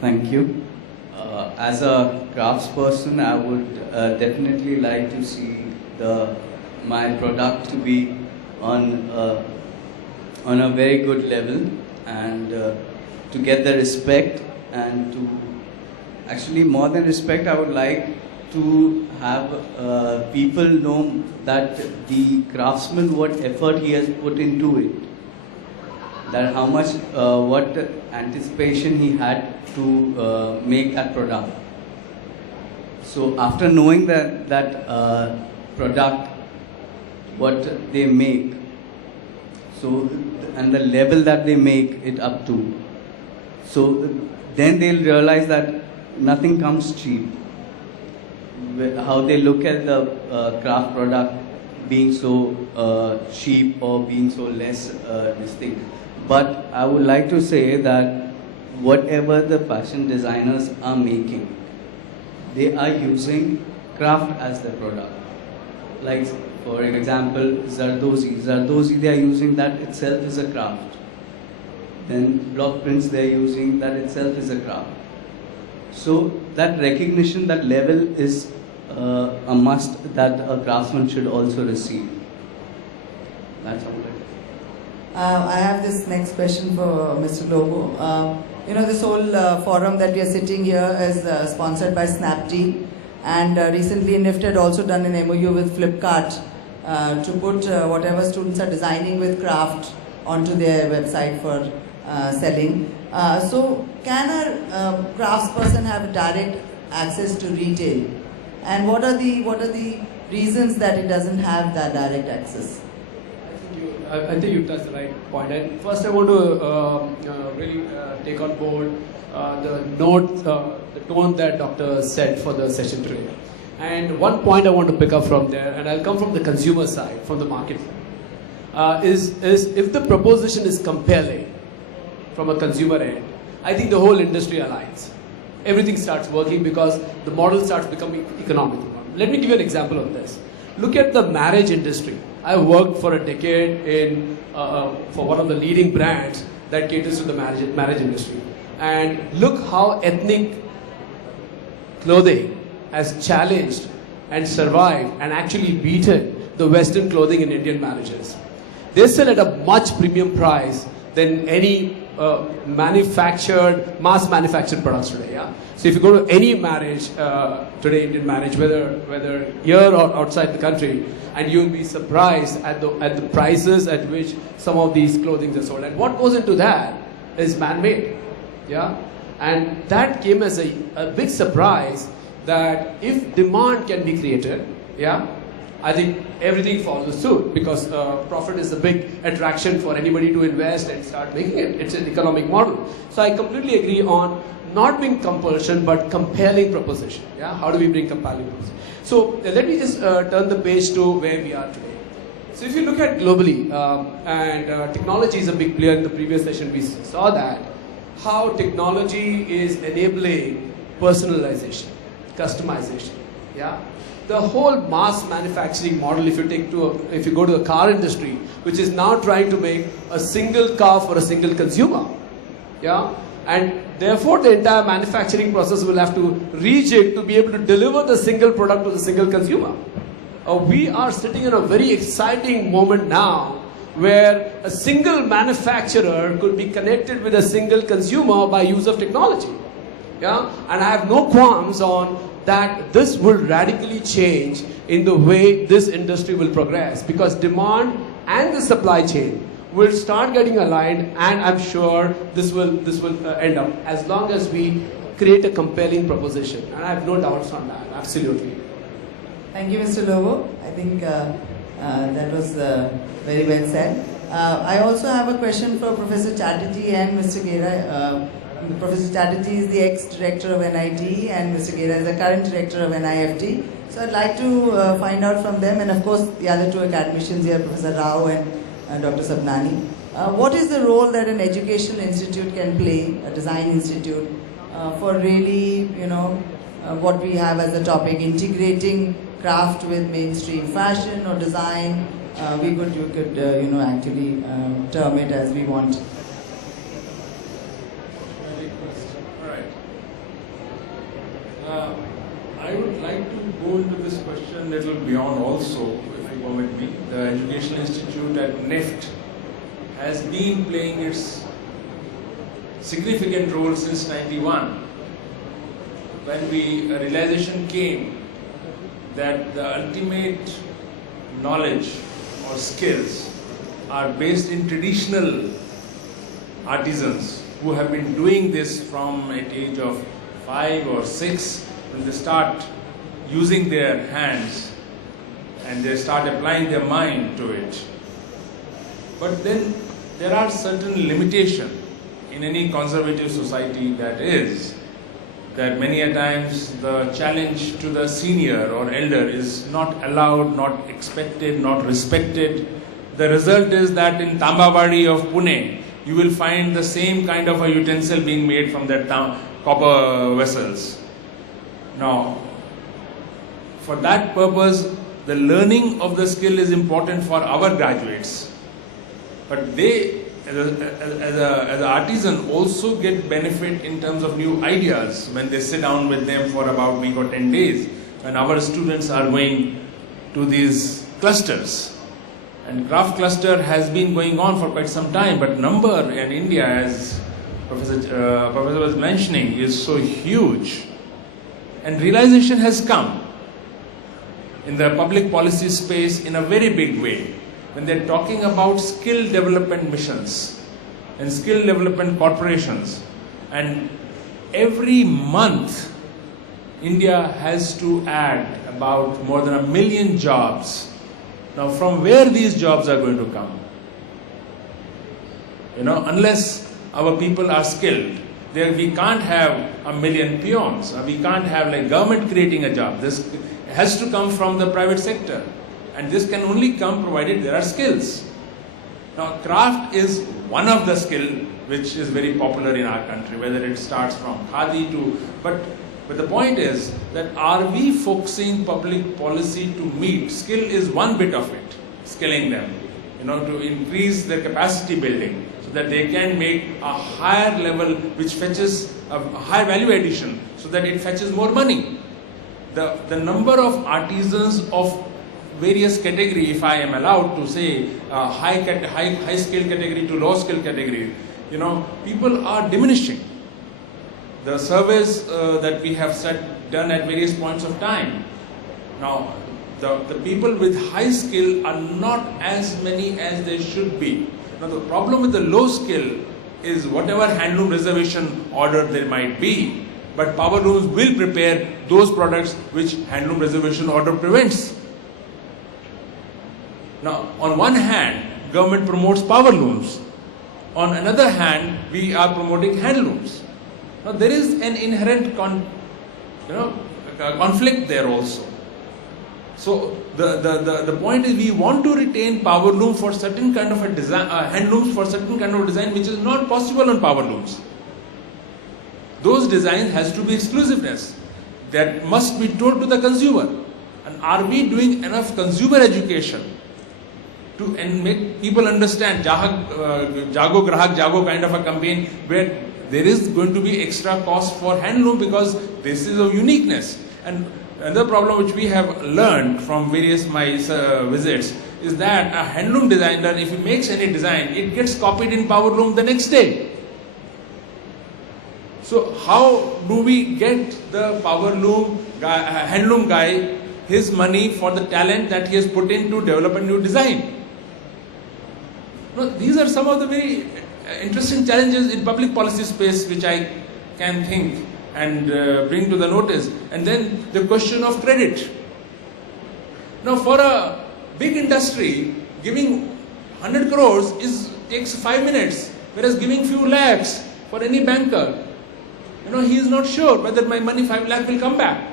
Thank you. As a craftsperson, I would definitely like to see my product to be on a very good level, and to get the respect, and to actually more than respect, I would like to have people know that the craftsman, what effort he has put into it, that how much what anticipation he had to make that product. So after knowing that product, what they make, so and the level that they make it up to, so then they'll realize that nothing comes cheap. How they look at the craft product being so cheap or being so less this thing. But I would like to say that whatever the fashion designers are making, they are using craft as the product. Like, for example, Zardozi, they are using that itself is a craft. Then block prints, they are using that itself is a craft. So that recognition, that level is a must that a craftsman should also receive. That's all. I have this next question for Mr. Lobo. You know, this whole forum that we are sitting here is sponsored by Snaptea, and recently NIFT had also done an MOU with Flipkart to put whatever students are designing with craft onto their website for selling. So can a craftsperson have direct access to retail? And what are the reasons that it doesn't have that direct access? I think you touched the right point. And first, I want to really take on board the tone that Dr. said for the session today. And one point I want to pick up from there, and I'll come from the consumer side, from the market side, is if the proposition is compelling from a consumer end, I think the whole industry aligns. Everything starts working because the model starts becoming economical. Let me give you an example of this. Look at the marriage industry. I worked for a decade for one of the leading brands that caters to the marriage industry. And look how ethnic clothing has challenged and survived and actually beaten the Western clothing in Indian marriages. They sell at a much premium price than any mass manufactured products today. Yeah. So if you go to any marriage today, Indian marriage, whether here or outside the country, and you'll be surprised at the prices at which some of these clothing are sold. And what goes into that is man-made. Yeah. And that came as a big surprise, that if demand can be created, yeah, I think everything follows suit, because profit is a big attraction for anybody to invest and start making it. It's an economic model. So I completely agree on not being compulsion, but compelling proposition. Yeah, how do we bring compelling proposition? So let me just turn the page to where we are today. So if you look at globally, and technology is a big player. In the previous session we saw that, how technology is enabling personalization, customization. Yeah. The whole mass manufacturing model, if you go to the car industry, which is now trying to make a single car for a single consumer, yeah, and therefore the entire manufacturing process will have to rejig to be able to deliver the single product to the single consumer. We are sitting in a very exciting moment now, where a single manufacturer could be connected with a single consumer by use of technology, yeah, and I have no qualms on that this will radically change in the way this industry will progress, because demand and the supply chain will start getting aligned, and I'm sure this will end up, as long as we create a compelling proposition. And I have no doubts on that, absolutely. Thank you, Mr. Lobo. I think that was very well said. I also have a question for Professor Chatterjee and Mr. Gera. Professor Chatterjee is the ex-director of NIT and Mr. Gera is the current director of NIFT. So I'd like to find out from them, and of course the other two academicians here, Professor Rao and Dr. Sabnani. What is the role that an educational institute can play, a design institute, for really, what we have as a topic, integrating craft with mainstream fashion or design? You could actually term it as we want. I would like to go into this question a little beyond also, if you permit me. The Educational Institute at NIFT has been playing its significant role since '91, when a realization came that the ultimate knowledge or skills are based in traditional artisans who have been doing this from an age of 5 or 6, when they start using their hands and they start applying their mind to it. But then there are certain limitations in any conservative society, that many a times the challenge to the senior or elder is not allowed, not expected, not respected. The result is that in Tambawadi of Pune, you will find the same kind of a utensil being made from that copper vessels. Now, for that purpose, the learning of the skill is important for our graduates. But they, as an artisan, also get benefit in terms of new ideas when they sit down with them for about a week or 10 days, when our students are going to these clusters. And craft cluster has been going on for quite some time, but number in India, as Professor was mentioning, is so huge. And realization has come in the public policy space in a very big way, when they're talking about skill development missions and skill development corporations. And every month, India has to add about more than 1 million jobs. Now, from where these jobs are going to come? Unless our people are skilled, we can't have 1 million peons. We can't have government creating a job. This has to come from the private sector. And this can only come provided there are skills. Now, craft is one of the skill which is very popular in our country, whether it starts from khadi to... But the point is that are we focusing public policy to meet? Skill is one bit of it, skilling them, to increase their capacity building so that they can make a higher level which fetches a high value addition so that it fetches more money. The number of artisans of various category, if I am allowed to say, high skill category to low skill category, people are diminishing. The surveys that we have done at various points of time. Now, the people with high skill are not as many as they should be. Now, the problem with the low skill is whatever handloom reservation order there might be, but power looms will prepare those products which handloom reservation order prevents. Now, on one hand, government promotes power looms. On another hand, we are promoting handlooms. Now, there is an inherent conflict there also. So, the point is we want to retain power loom for certain kind of a design, handlooms for certain kind of design which is not possible on power looms. Those designs has to be exclusiveness. That must be told to the consumer. And are we doing enough consumer education to make people understand Jago Grahak Jago kind of a campaign where there is going to be extra cost for handloom because this is a uniqueness. And another problem which we have learned from various my visits is that a handloom designer, if he makes any design, it gets copied in power loom the next day. So how do we get the power loom guy, handloom guy, his money for the talent that he has put in to develop a new design? No, these are some of the very interesting challenges in public policy space which I can think and bring to the notice. And then the question of credit. Now, for a big industry, giving 100 crores takes 5 minutes, whereas giving few lakhs for any banker, he is not sure whether my money 5 lakh will come back.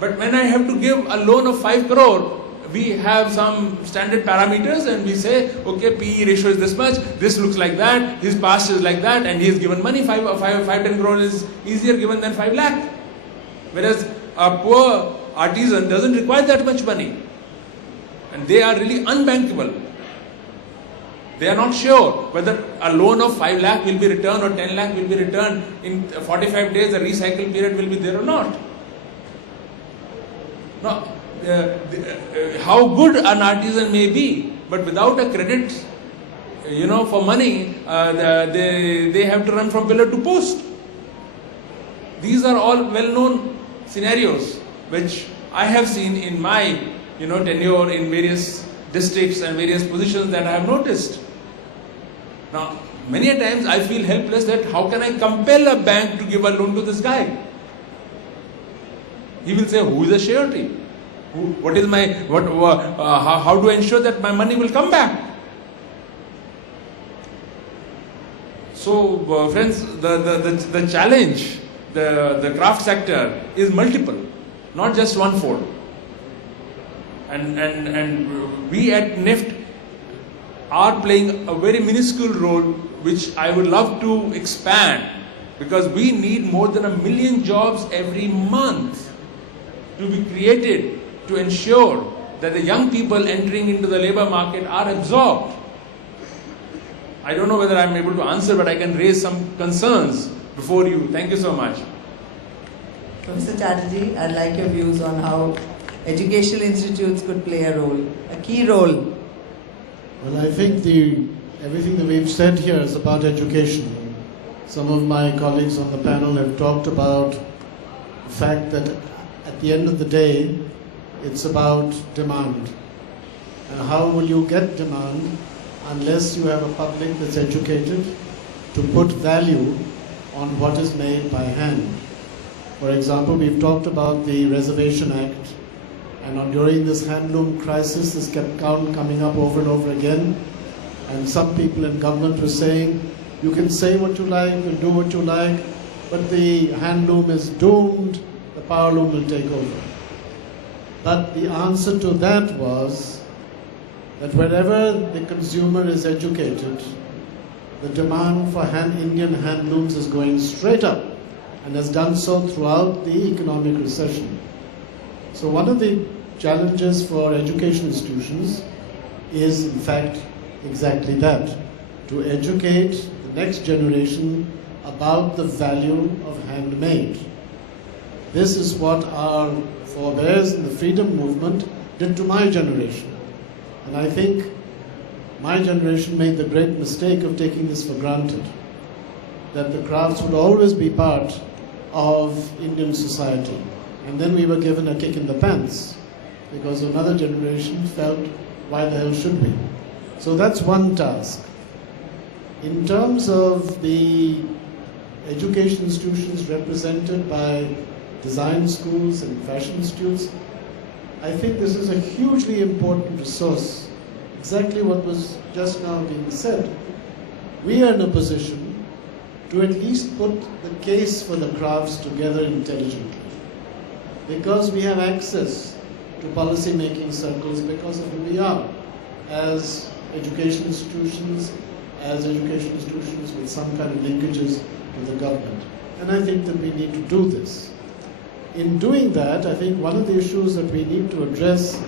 But when I have to give a loan of 5 crore, we have some standard parameters and we say, okay, PE ratio is this much, this looks like that, his past is like that, and he is given money, 10 crore is easier given than 5 lakh. Whereas a poor artisan doesn't require that much money. And they are really unbankable. They are not sure whether a loan of 5 lakh will be returned or 10 lakh will be returned in 45 days, the recycle period will be there or not. Now, how good an artisan may be, but without a credit, for money, they have to run from pillar to post. These are all well-known scenarios which I have seen in my, tenure in various districts and various positions that I have noticed. Now, many a times I feel helpless that how can I compel a bank to give a loan to this guy? He will say, who is a surety? How do I ensure that my money will come back? So, friends, the challenge, the craft sector is multiple, not just one-fold. And we at NIFT are playing a very minuscule role, which I would love to expand, because we need more than 1 million jobs every month to be created to ensure that the young people entering into the labor market are absorbed. I don't know whether I'm able to answer, but I can raise some concerns before you. Thank you so much. Professor Chatterjee, I'd like your views on how educational institutes could play a role, a key role. Well, I think everything that we've said here is about education. Some of my colleagues on the panel have talked about the fact that at the end of the day, it's about demand. And how will you get demand unless you have a public that's educated to put value on what is made by hand? For example, we've talked about the Reservation Act, and during this handloom crisis, this kept coming up over and over again. And some people in government were saying, you can say what you like, you do what you like, but the handloom is doomed, the power loom will take over. But the answer to that was that wherever the consumer is educated, the demand for Indian handlooms is going straight up, and has done so throughout the economic recession. So one of the challenges for education institutions is, in fact, exactly that, to educate the next generation about the value of handmade. This is what our forebears in the freedom movement did to my generation. And I think my generation made the great mistake of taking this for granted, that the crafts would always be part of Indian society. And then we were given a kick in the pants because another generation felt, why the hell should we? So that's one task. In terms of the education institutions represented by design schools and fashion institutes, I think this is a hugely important resource. Exactly what was just now being said. We are in a position to at least put the case for the crafts together intelligently, because we have access to policy-making circles because of who we are as education institutions, with some kind of linkages to the government. And I think that we need to do this. In doing that, I think one of the issues that we need to address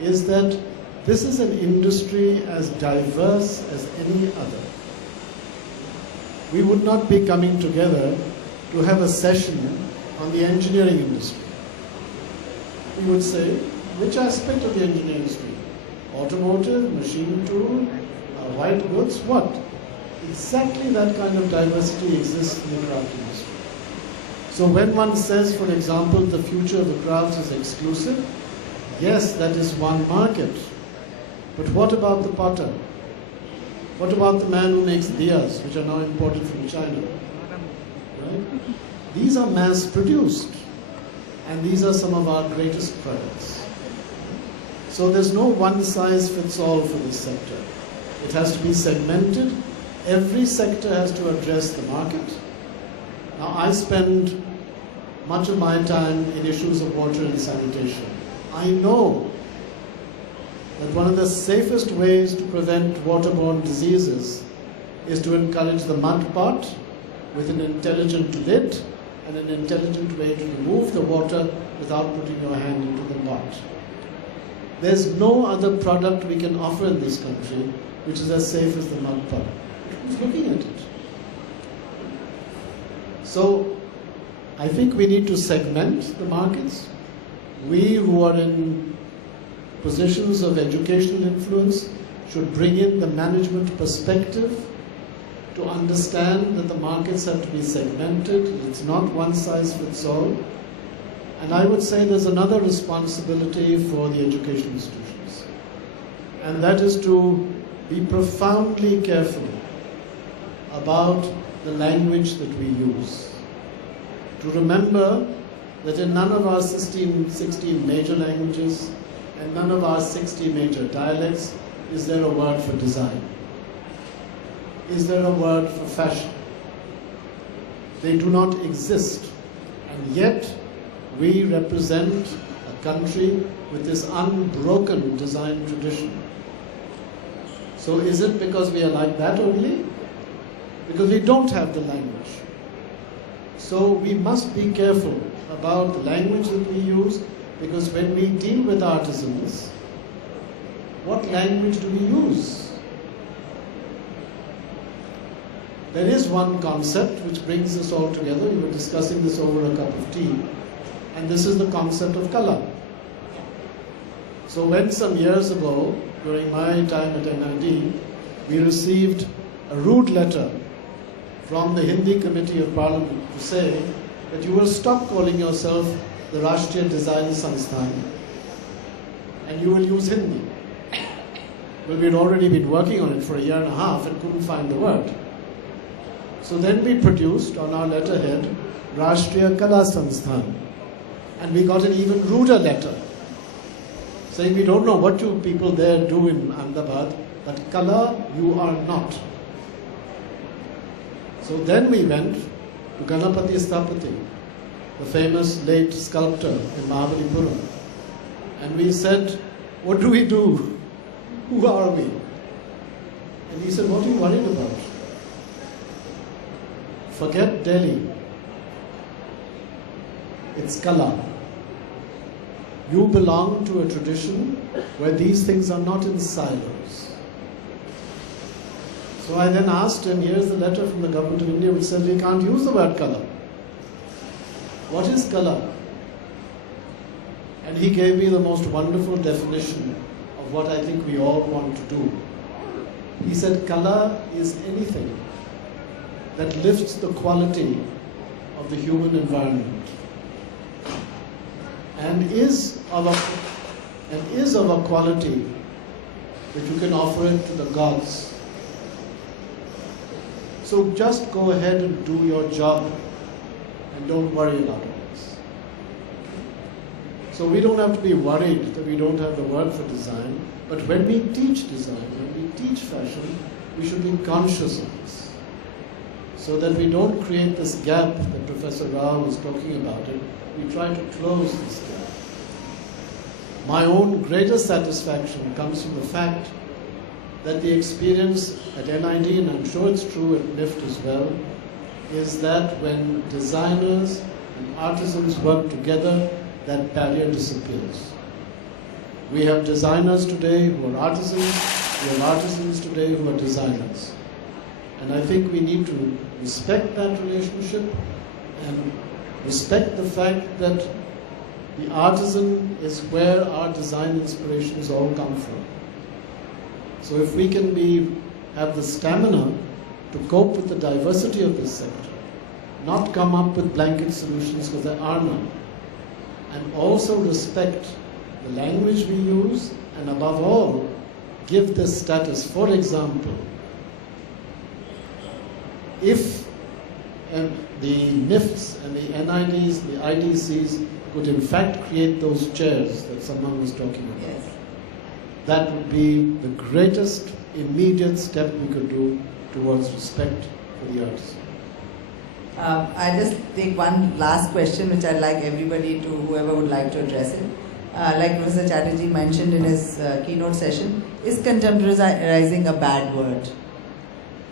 is that this is an industry as diverse as any other. We would not be coming together to have a session on the engineering industry. We would say, which aspect of the engineering industry? Automotive, machine tool, white goods, what? Exactly that kind of diversity exists in the craft industry. So when one says, for example, the future of the crafts is exclusive, yes, that is one market. But what about the potter? What about the man who makes diyas, which are now imported from China? Right? These are mass produced, and these are some of our greatest products. So there's no one size fits all for this sector. It has to be segmented. Every sector has to address the market. Now, I spend much of my time in issues of water and sanitation. I know that one of the safest ways to prevent waterborne diseases is to encourage the mud pot with an intelligent lid and an intelligent way to remove the water without putting your hand into the pot. There's no other product we can offer in this country which is as safe as the mud pot. Who's looking at it? So I think we need to segment the markets. We who are in positions of educational influence should bring in the management perspective to understand that the markets have to be segmented. It's not one size fits all. And I would say there's another responsibility for the education institutions. And that is to be profoundly careful about the language that we use. To remember that in none of our 16 major languages and none of our 60 major dialects is there a word for design. Is there a word for fashion? They do not exist. And yet, we represent a country with this unbroken design tradition. So is it because we are like that only? Because we don't have the language. So we must be careful about the language that we use, because when we deal with artisans, what language do we use? There is one concept which brings us all together. We were discussing this over a cup of tea. And this is the concept of color. So when some years ago, during my time at NID, we received a rude letter from the Hindi Committee of Parliament to say that you will stop calling yourself the Rashtriya Design Sansthan and you will use Hindi. Well, we'd already been working on it for a year and a half and couldn't find the word. So then we produced on our letterhead Rashtriya Kala Sansthan. And we got an even ruder letter saying we don't know what you people there do in Ahmedabad, but Kala you are not. So then we went to Ganapati Sthapati, the famous late sculptor in Mahabalipuram, and we said, what do we do? Who are we? And he said, what are you worried about? Forget Delhi. It's Kala. You belong to a tradition where these things are not in silos. So I then asked him, here's the letter from the government of India which says we can't use the word colour. What is colour? And he gave me the most wonderful definition of what I think we all want to do. He said colour is anything that lifts the quality of the human environment and is of a quality that you can offer it to the gods. So just go ahead and do your job and don't worry about this. So we don't have to be worried that we don't have the word for design, but when we teach design, when we teach fashion, we should be conscious of this, so that we don't create this gap that Professor Rao was talking about. We try to close this gap. My own greatest satisfaction comes from the fact that the experience at NID, and I'm sure it's true at NIFT as well, is that when designers and artisans work together, that barrier disappears. We have designers today who are artisans, we have artisans today who are designers. And I think we need to respect that relationship and respect the fact that the artisan is where our design inspirations all come from. So if we can have the stamina to cope with the diversity of this sector, not come up with blanket solutions because there are none, and also respect the language we use, and above all, give this status. For example, if the NIFs and the NIDs, the IDCs could in fact create those chairs that someone was talking about, Yes. that would be the greatest immediate step we could do towards respect for the arts. I just take one last question, which I'd like everybody to, whoever would like to address it. Like Professor Chatterjee mentioned in his keynote session, is contemporarizing a bad word?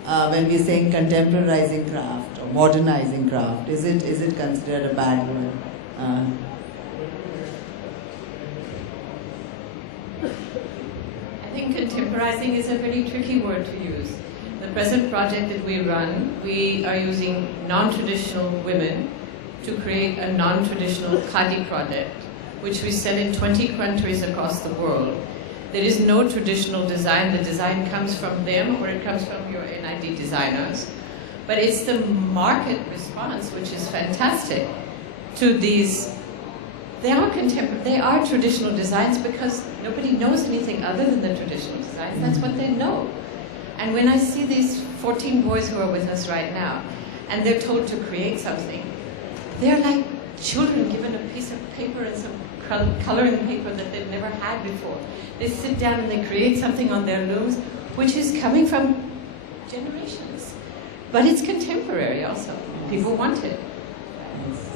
When we're saying contemporarizing craft or modernizing craft, is it considered a bad word? I think contemporizing is a very tricky word to use. The present project that we run, we are using non-traditional women to create a non-traditional khadi project, which we sell in 20 countries across the world. There is no traditional design. The design comes from them or it comes from your NID designers. But it's the market response, which is fantastic, to these. They are traditional designs because nobody knows anything other than the traditional designs. That's what they know. And when I see these 14 boys who are with us right now, and they're told to create something, they're like children given a piece of paper and some coloring paper that they've never had before. They sit down and they create something on their looms, which is coming from generations. But it's contemporary also. People want it.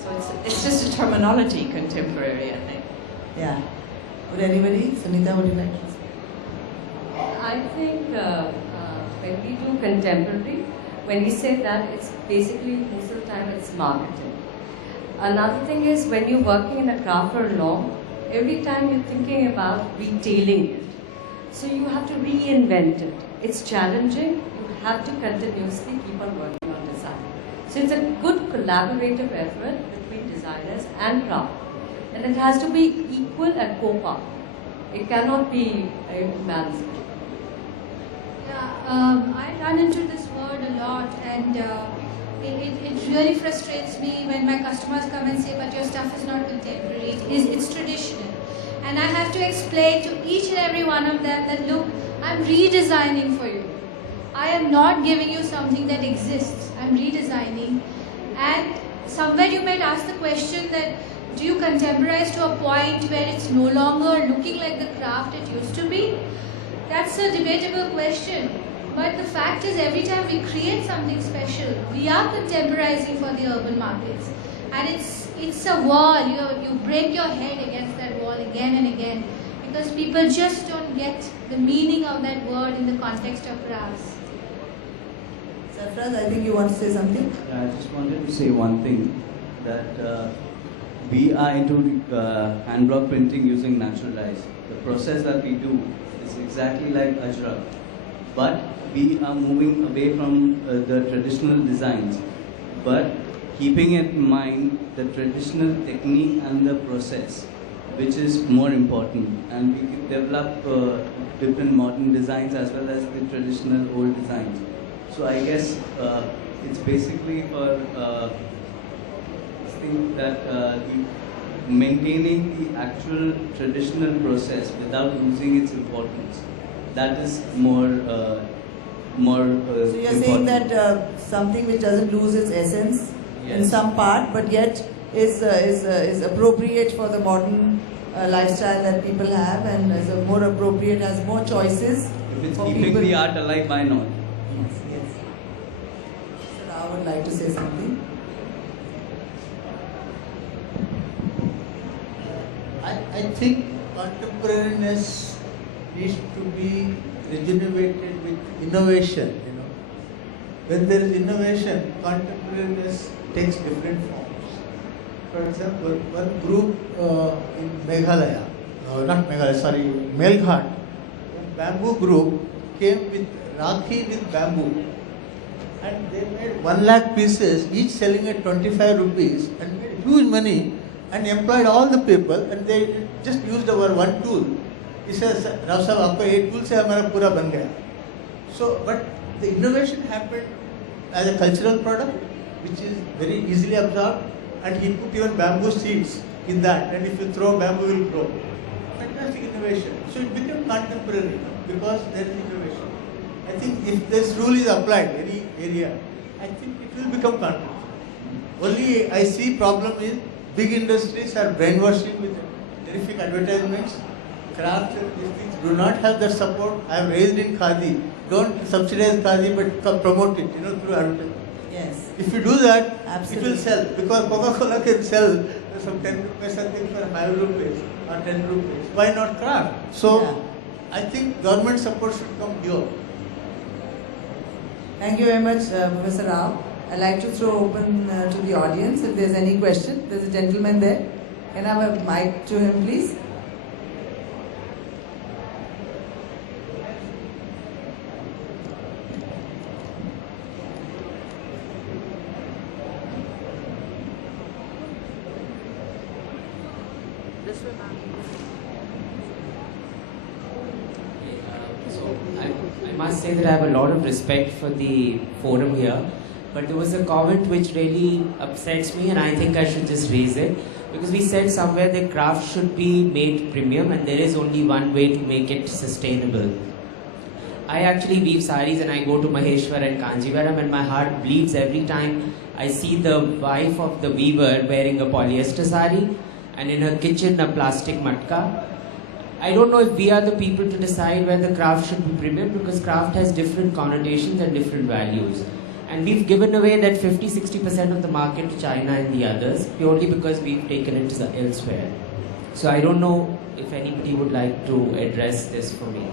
So it's just a terminology, contemporary, I think. Yeah. Would anybody? Sunita, would you like to say? I think when we do contemporary, when we say that, it's basically most of the time it's marketing. Another thing is when you're working in a craft for long, every time you're thinking about retailing it. So you have to reinvent it. It's challenging. You have to continuously keep on working on design. So it's a good collaborative effort between designers and craft. And it has to be equal and co-part. It cannot be a man's. Yeah, I run into this word a lot, and it really frustrates me when my customers come and say, but your stuff is not contemporary, it's traditional. And I have to explain to each and every one of them that, look, I'm redesigning for you. I am not giving you something that exists. I'm redesigning. And somewhere you might ask the question that, do you contemporize to a point where it's no longer looking like the craft it used to be? That's a debatable question. But the fact is, every time we create something special, we are contemporizing for the urban markets. And it's a wall. You break your head against that wall again and again, because people just don't get the meaning of that word in the context of crafts. Sarfraz, I think you want to say something? Yeah, I just wanted to say one thing, that we are into hand block printing using natural dyes. The process that we do is exactly like Ajrak, but we are moving away from the traditional designs, but keeping in mind the traditional technique and the process, which is more important. And we can develop different modern designs as well as the traditional old designs. So I guess it's basically for that maintaining the actual traditional process without losing its importance. That is more So you're saying that something which doesn't lose its essence in some part, but yet is appropriate for the modern lifestyle that people have, and is more appropriate, has more choices. If it's for keeping people. the art alive, why not? Yes, yes. So I would like to say something. I think contemporariness needs to be regenerated with innovation. When there is innovation, contemporariness takes different forms. For example, one group in Meghalaya, Melghat, one bamboo group came with Rakhi with bamboo, and they made 1 lakh pieces, each selling at 25 rupees, and made huge money, and employed all the people, and they just used our one tool. He says, Rao Sahab, aapka ek tool se hamara pura ban gaya. So, but the innovation happened as a cultural product, which is very easily absorbed, and he put even bamboo seeds in that, and if you throw, bamboo will grow. fantastic innovation. So it became contemporary because there is innovation. I think if this rule is applied any area, I think it will become contemporary. Only I see problem is big industries are brainwashing with terrific advertisements. Crafts and these things do not have the support. I am raised in Khadi. Don't subsidize Khadi but promote it, through advertising. Yes. If you do that, Absolutely. it will sell. Because Coca-Cola can sell some 10 rupees something for 5 rupees or 10 rupees. Why not craft? So, Yeah. I think government support should come here. Thank you very much, Professor Rao. I'd like to throw open to the audience if there's any question. There's a gentleman there. Can I have a mic to him, please? I must say that I have a lot of respect for the forum here, but there was a comment which really upsets me and I think I should just raise it, because we said somewhere that craft should be made premium and there is only one way to make it sustainable. I actually weave saris and I go to Maheshwar and Kanjivaram and my heart bleeds every time I see the wife of the weaver wearing a polyester sari and in her kitchen a plastic matka. I don't know if we are the people to decide whether craft should be premium, because craft has different connotations and different values. And we've given away that 50-60% of the market to China and the others purely because we've taken it elsewhere. So I don't know if anybody would like to address this for me.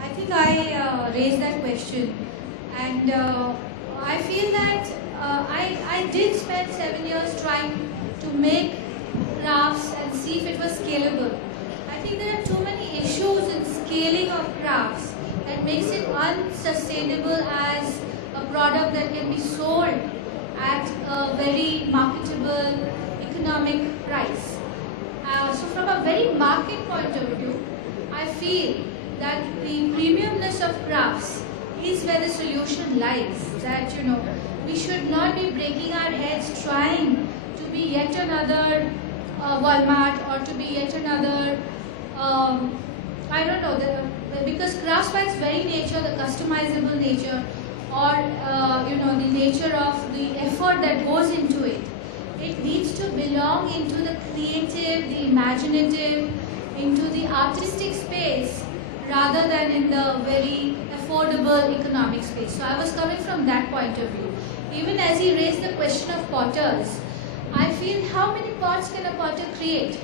I think I raised that question, and I feel that I did spend 7 years trying to make crafts and see if it was scalable. I think there are too many issues in scaling of crafts that makes it unsustainable as a product that can be sold at a very marketable economic price. So from a very market point of view, I feel that the premiumness of crafts is where the solution lies. That, we should not be breaking our heads trying to be yet another Walmart or to be yet another, I don't know, because crafts by its very nature, the customizable nature, or the nature of the effort that goes into it, it needs to belong into the creative, the imaginative, into the artistic space rather than in the very affordable economic space. So I was coming from that point of view. Even as he raised the question of potters, I feel how many pots can a potter create?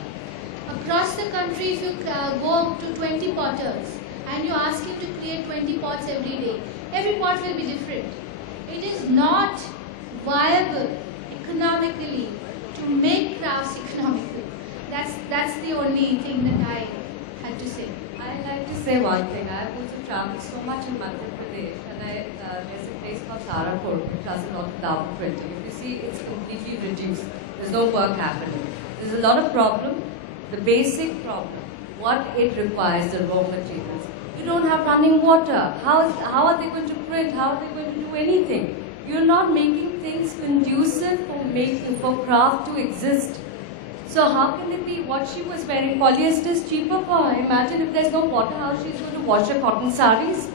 Across the country, if you go to 20 potters and you ask him to create 20 pots every day, every pot will be different. It is not viable economically to make crafts economically. That's the only thing that I had to say. I'd like to say one thing. I've also traveled so much in Madhya Pradesh, and there's a place called Tarapur, which has a lot of down printing. If you see, it's completely reduced. There's no work happening. There's a lot of problem. The basic problem, what it requires, the raw materials. You don't have running water. How are they going to print? How are they going to do anything? You're not making things conducive for craft to exist. So how can it be what she was wearing? Polyester is cheaper for her. Imagine if there's no water, how she's going to wash her cotton saris?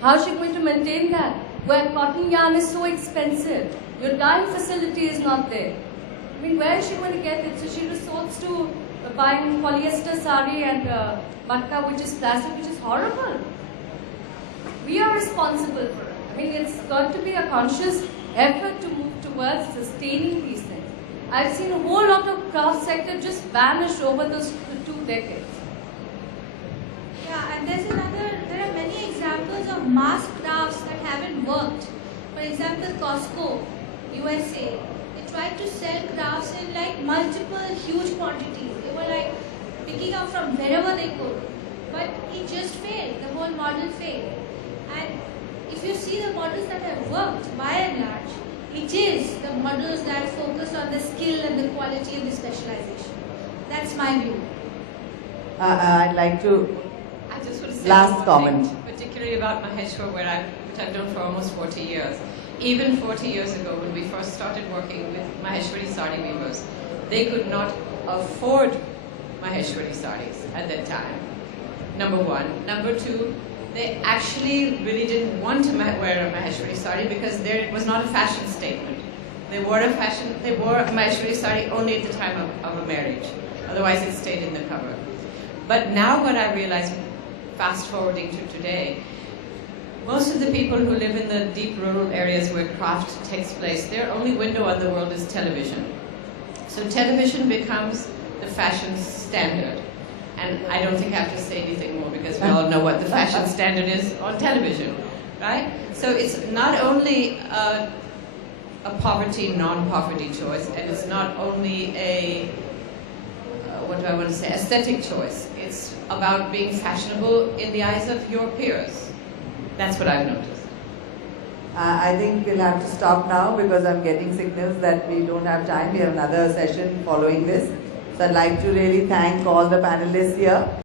How is she going to maintain that? Where cotton yarn is so expensive. Your dyeing facility is not there. I mean, where is she going to get it? So she resorts to buying polyester sari and matka, which is plastic, which is horrible. We are responsible for it. I mean, it's got to be a conscious effort to move towards sustaining these things. I've seen a whole lot of craft sector just vanish over those 2 decades. Yeah, and there are many examples of mass crafts that haven't worked. For example, Costco, USA, they tried to sell crafts in like multiple huge quantities. They were like picking up from wherever they could. But it just failed, the whole model failed. And if you see the models that have worked, by and large, it is the models that focus on the skill and the quality and the specialization. That's my view. I'd like to. I just want to say Last one comment. thing, particularly about Maheshwar, which I've done for almost 40 years. Even 40 years ago, when we first started working with Maheshwari sari weavers, they could not afford Maheshwari sarees at that time. Number one. Number two, they actually really didn't want to wear a Maheshwari sari because it was not a fashion statement. They wore a Maheshwari sari only at the time of a marriage. Otherwise, it stayed in the cover. But now what I realize, fast forwarding to today, most of the people who live in the deep rural areas where craft takes place, their only window on the world is television. So television becomes the fashion standard. And I don't think I have to say anything more because we all know what the fashion standard is on television, right? So it's not only a poverty, non-poverty choice, and it's not only a, what do I want to say, aesthetic choice. It's about being fashionable in the eyes of your peers. That's what I've noticed. I think we'll have to stop now because I'm getting signals that we don't have time. We have another session following this. So I'd like to really thank all the panelists here.